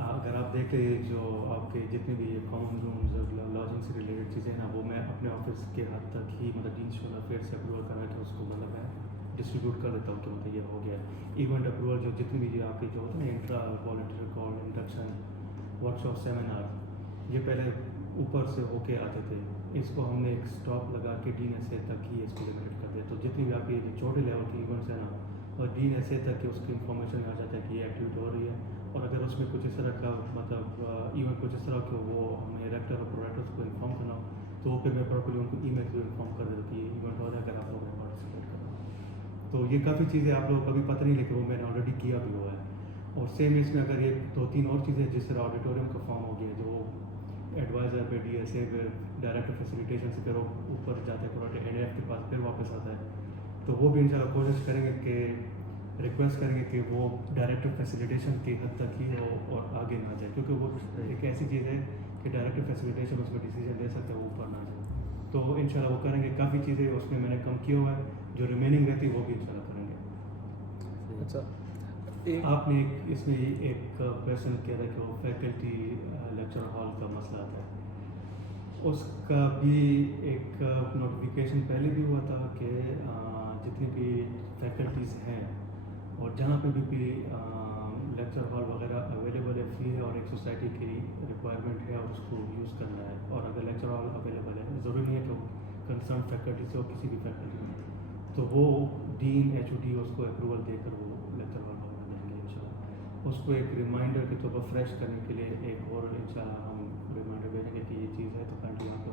اگر آپ دیکھیں جو آپ کے جتنے بھی کامن رومز لاجنگ سے ریلیٹڈ چیزیں ہیں وہ میں اپنے آفس کے حد تک ہی مطلب ڈینشنل افیئر سے اپروول کرنا ہے تو اس کو مطلب میں ڈسٹریبیوٹ کر دیتا ہوں کہ مطلب یہ ہو گیا. ایونٹ اپروول جو جتنی بھی جو آپ کے جو ہوتے ہیں نا انٹرا والنٹیئر کال, انڈکشن, ورکشاپ, سیمینار, یہ پہلے اوپر سے ہو کے آتے تھے. اس کو ہم نے ایک اسٹاپ لگا کے ڈین ایس اے تک ہی اس کو لمیٹ کر دیا. تو جتنی بھی آپ کے چھوٹے لیول کے ایونٹس ہیں نا, اور ڈین ایس اے تک کہ اس کی انفارمیشن آ جاتا ہے کہ یہ ایکٹیویٹی ہو رہی ہے. اور اگر اس میں کچھ اس طرح کا مطلب ایونٹ کچھ اس طرح کہ وہ ہمیں ریکٹر اور پروڈکٹرس کو انفارم کرنا ہو تو وہ پھر میں پراپرلی ان کو ای میل سے انفارم کر دیتا کہ یہ ایونٹ ہو رہا ہے, اگر آپ لوگوں نے پارٹیسپیٹ کرنا. تو یہ کافی چیزیں آپ لوگوں کو ابھی پتہ نہیں, لیکن وہ میں نے آلریڈی کیا بھی ہوا ہے. اور سیم اس میں اگر یہ 2-3 اور چیزیں جس طرح آڈیٹوریم کا فارم ہو گیا جو ایڈوائزر پہ, ڈی ایس اے پہ, ڈائریکٹر فیسیلیٹیشن سے پھر وہ اوپر جاتا ہے پروڈکٹ این ایف کے پاس, پھر واپس آتا ہے. تو وہ بھی انشاءاللہ کوشش کریں گے کہ ریکویسٹ کریں گے کہ وہ ڈائریکٹر فیسیلیٹیشن کی حد تک ہی ہو اور آگے نہ جائے, کیونکہ وہ ایک ایسی چیز ہے کہ ڈائریکٹر فیسیلیٹیشن اس میں ڈیسیجن لے سکتے ہیں, وہ اوپر نہ جائے. تو انشاءاللہ وہ کریں گے. کافی چیزیں اس میں نے کم کیا ہوا ہے, جو ریمیننگ رہتی ہے وہ بھی انشاءاللہ کریں گے. اچھا آپ نے اس میں ایک کویشچن کیا تھا کہ وہ فیکلٹی لیکچر ہال کا مسئلہ آتا ہے, اس کا بھی ایک نوٹیفیکیشن پہلے بھی ہوا تھا کہ جتنی بھی فیکلٹیز ہیں اور جہاں پہ بھی لیکچر ہال وغیرہ اویلیبل ہے, فری ہے, اور ایک سوسائٹی کی ریکوائرمنٹ ہے اور اس کو یوز کرنا ہے, اور اگر لیکچر ہال اویلیبل ہے, ضروری نہیں ہے کہ وہ کنسرن فیکلٹی سے ہو, کسی بھی فیکلٹی میں, تو وہ ڈین ایچ او ڈی اس کو اپروول دے کر وہ لیکچر ہال وغیرہ دیں گے انشاءاللہ. اس کو ایک ریمائنڈر کے طور پر فریش کرنے کے لیے ایک اور انشاءاللہ ہم ریمائنڈر بھیجیں گے کہ یہ چیز ہے تو کنٹینیو آپ کو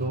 2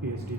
PhD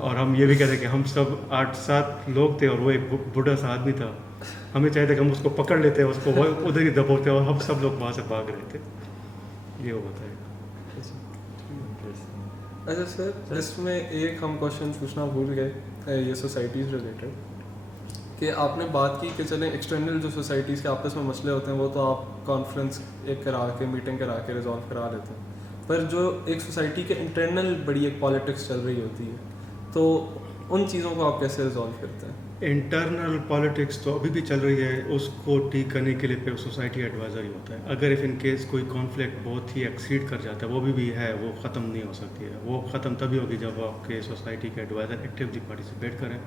اور ہم یہ بھی کہتے ہیں کہ ہم سب 8-7 لوگ تھے اور وہ ایک بوڑھا سا آدمی تھا. ہمیں چاہیے تھا کہ ہم اس کو پکڑ لیتے, اس کو وہ ادھر ہی دبوتے اور ہم سب لوگ وہاں سے بھاگ رہے تھے. یہ ہوتا ہے. اچھا سر, اس میں ایک ہم کوشچن پوچھنا بھول گئے یہ سوسائٹیز ریلیٹڈ, کہ آپ نے بات کی کہ چلیں ایکسٹرنل جو سوسائٹیز کے آپس میں مسئلے ہوتے ہیں وہ تو آپ کانفرنس ایک کرا کے میٹنگ کرا کے ریزالو کرا لیتے ہیں, پر جو ایک سوسائٹی کے انٹرنل بڑی ایک پالیٹکس چل رہی ہوتی ہے, تو ان چیزوں کو آپ کیسے ریزالو کرتے ہیں؟ انٹرنل پالیٹکس تو ابھی بھی چل رہی ہے, اس کو ٹھیک کرنے کے لیے پھر سوسائٹی ایڈوائزر ہی ہوتا ہے. اگر اف ان کیس کوئی کانفلکٹ بہت ہی ایکسیڈ کر جاتا ہے, وہ بھی ہے, وہ ختم نہیں ہو سکتی ہے. وہ ختم تبھی ہوگی جب آپ کے سوسائٹی کے ایڈوائزر ایکٹیولی پارٹیسپیٹ کریں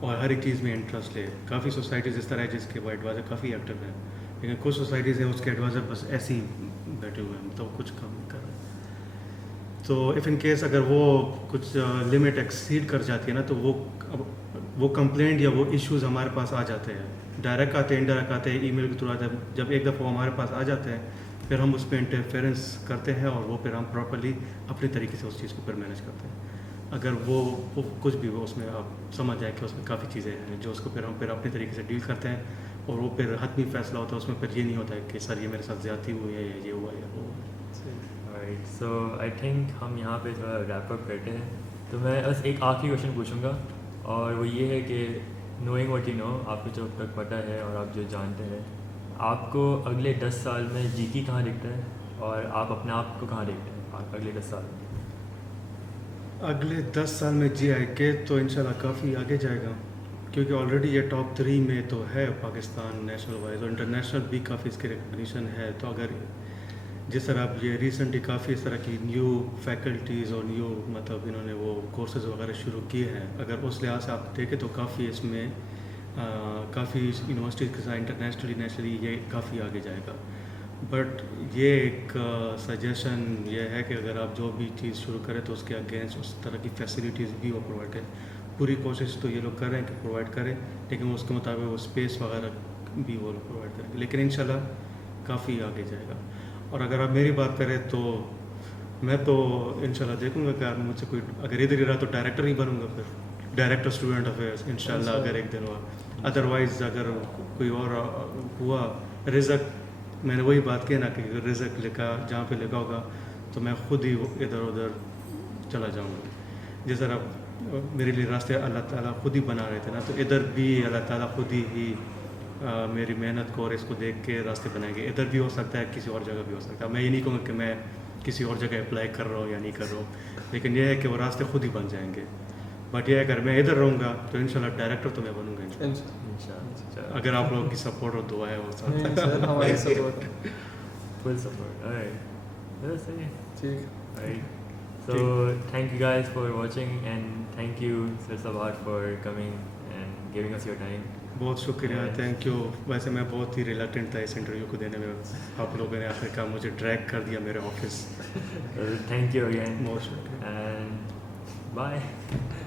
اور ہر ایک چیز میں انٹرسٹ لے. کافی سوسائٹیز اس طرح ہے جس کے وہ ایڈوائزر کافی ایکٹیو ہیں, لیکن کچھ سوسائٹیز ہیں اس کے ایڈوائزر بس ایسے ہی بیٹھے ہوئے ہیں, تو کچھ کام نہیں کر رہے. تو اف ان کیس اگر وہ کچھ لمٹ ایکسیڈ کر جاتی ہے نا, تو وہ کمپلینٹ یا وہ ایشوز ہمارے پاس آ جاتے ہیں, ڈائریکٹ آتے ہیں, انڈائریکٹ آتے ہیں, ای میل کے تھرو آتے ہیں. جب ایک دفعہ ہمارے پاس آ جاتے ہیں پھر ہم اس پہ انٹرفیئرنس کرتے ہیں اور وہ پھر ہم پراپرلی اپنے طریقے سے اس چیز کو پھر مینیج کرتے ہیں. اگر وہ کچھ بھی وہ اس میں آپ سمجھ جائیں کہ اس میں کافی چیزیں ہیں جو اس کو پھر اپنے طریقے سے ڈیل کرتے ہیں, اور وہ پھر حتمی فیصلہ ہوتا ہے. اس میں پھر یہ نہیں ہوتا ہے کہ سر یہ میرے ساتھ زیادتی ہوئی ہے یا یہ ہوا یا وہ ہوا. رائٹ, سو آئی تھنک ہم یہاں پہ تھوڑا ریپ اپ کرتے ہیں. تو میں بس ایک آخری کویشچن پوچھوں گا, اور وہ یہ ہے کہ نوئنگ واٹ یو نو, آپ کو جو اب تک پتہ ہے اور آپ جو جانتے ہیں, آپ کو اگلے 10 سال میں GT کہاں دکھتا ہے, اور آپ اپنے آپ کو کہاں دیکھتے ہیں اگلے 10 سال میں؟ اگلے 10 سال میں GIK تو انشاءاللہ کافی آگے جائے گا, کیونکہ آلریڈی یہ ٹاپ 3 میں تو ہے پاکستان نیشنل وائز, اور انٹرنیشنل بھی کافی اس کی ریکگنیشن ہے. تو اگر جس طرح اب یہ ریسنٹلی کافی اس طرح کی نیو فیکلٹیز اور نیو مطلب انہوں نے وہ کورسز وغیرہ شروع کیے ہیں, اگر اس لحاظ سے آپ دیکھیں تو کافی اس میں کافی یونیورسٹیز کے ساتھ انٹرنیشنلی نیشنلی یہ کافی آگے جائے گا. بٹ یہ ایک سجیشن یہ ہے کہ اگر آپ جو بھی چیز شروع کریں تو اس کے اگینسٹ اس طرح کی فیسلٹیز بھی وہ پرووائڈ کریں. پوری کوشش تو یہ لوگ کر رہے ہیں کہ پرووائڈ کریں, لیکن اس کے مطابق وہ اسپیس وغیرہ بھی وہ لوگ پرووائڈ کریں گے, لیکن انشاءاللہ کافی آگے جائے گا. اور اگر آپ میری بات کریں تو میں تو انشاءاللہ دیکھوں گا کہ مجھ سے کوئی اگر ادھر ہی رہا تو ڈائریکٹر ہی بنوں گا, پھر ڈائریکٹر اسٹوڈنٹ افیئرس انشاءاللہ اگر ایک دن ہوا. ادروائز اگر کوئی اور ہوا رزق, میں نے وہی بات کی نا کہ اگر رزق لکھا جہاں پہ لکھا ہوگا تو میں خود ہی ادھر ادھر چلا جاؤں گا. جس طرح میرے لیے راستے اللہ تعالیٰ خود ہی بنا رہے تھے نا, تو ادھر بھی اللہ تعالیٰ خود ہی میری محنت کو اور اس کو دیکھ کے راستے بنائیں گے. ادھر بھی ہو سکتا ہے, کسی اور جگہ بھی ہو سکتا ہے. میں یہ نہیں کہوں گا کہ میں کسی اور جگہ اپلائی کر رہا ہوں یا نہیں کر رہا ہوں, لیکن یہ ہے کہ وہ راستے خود ہی بن جائیں گے. بٹ یہ اگر میں ادھر رہوں گا تو انشاءاللہ ڈائریکٹر تو میں بنوں گا انشاءاللہ, اگر آپ لوگوں کی سپورٹ اور دعا ہے وہ ساتھ. ہماری سپورٹ فل سپورٹ. ٹھیک. So thank you guys for watching, and thank you Sir Sabahat for coming and giving us your time. بہت شکریہ, تھینک یو. ویسے میں بہت ہی ریلیکٹنٹ تھا اس انٹرویو کو دینے میں, آپ لوگوں نے آخر کار مجھے ڈریگ کر دیا میرے آفس. Thank you again. بہت شکریہ. And bye.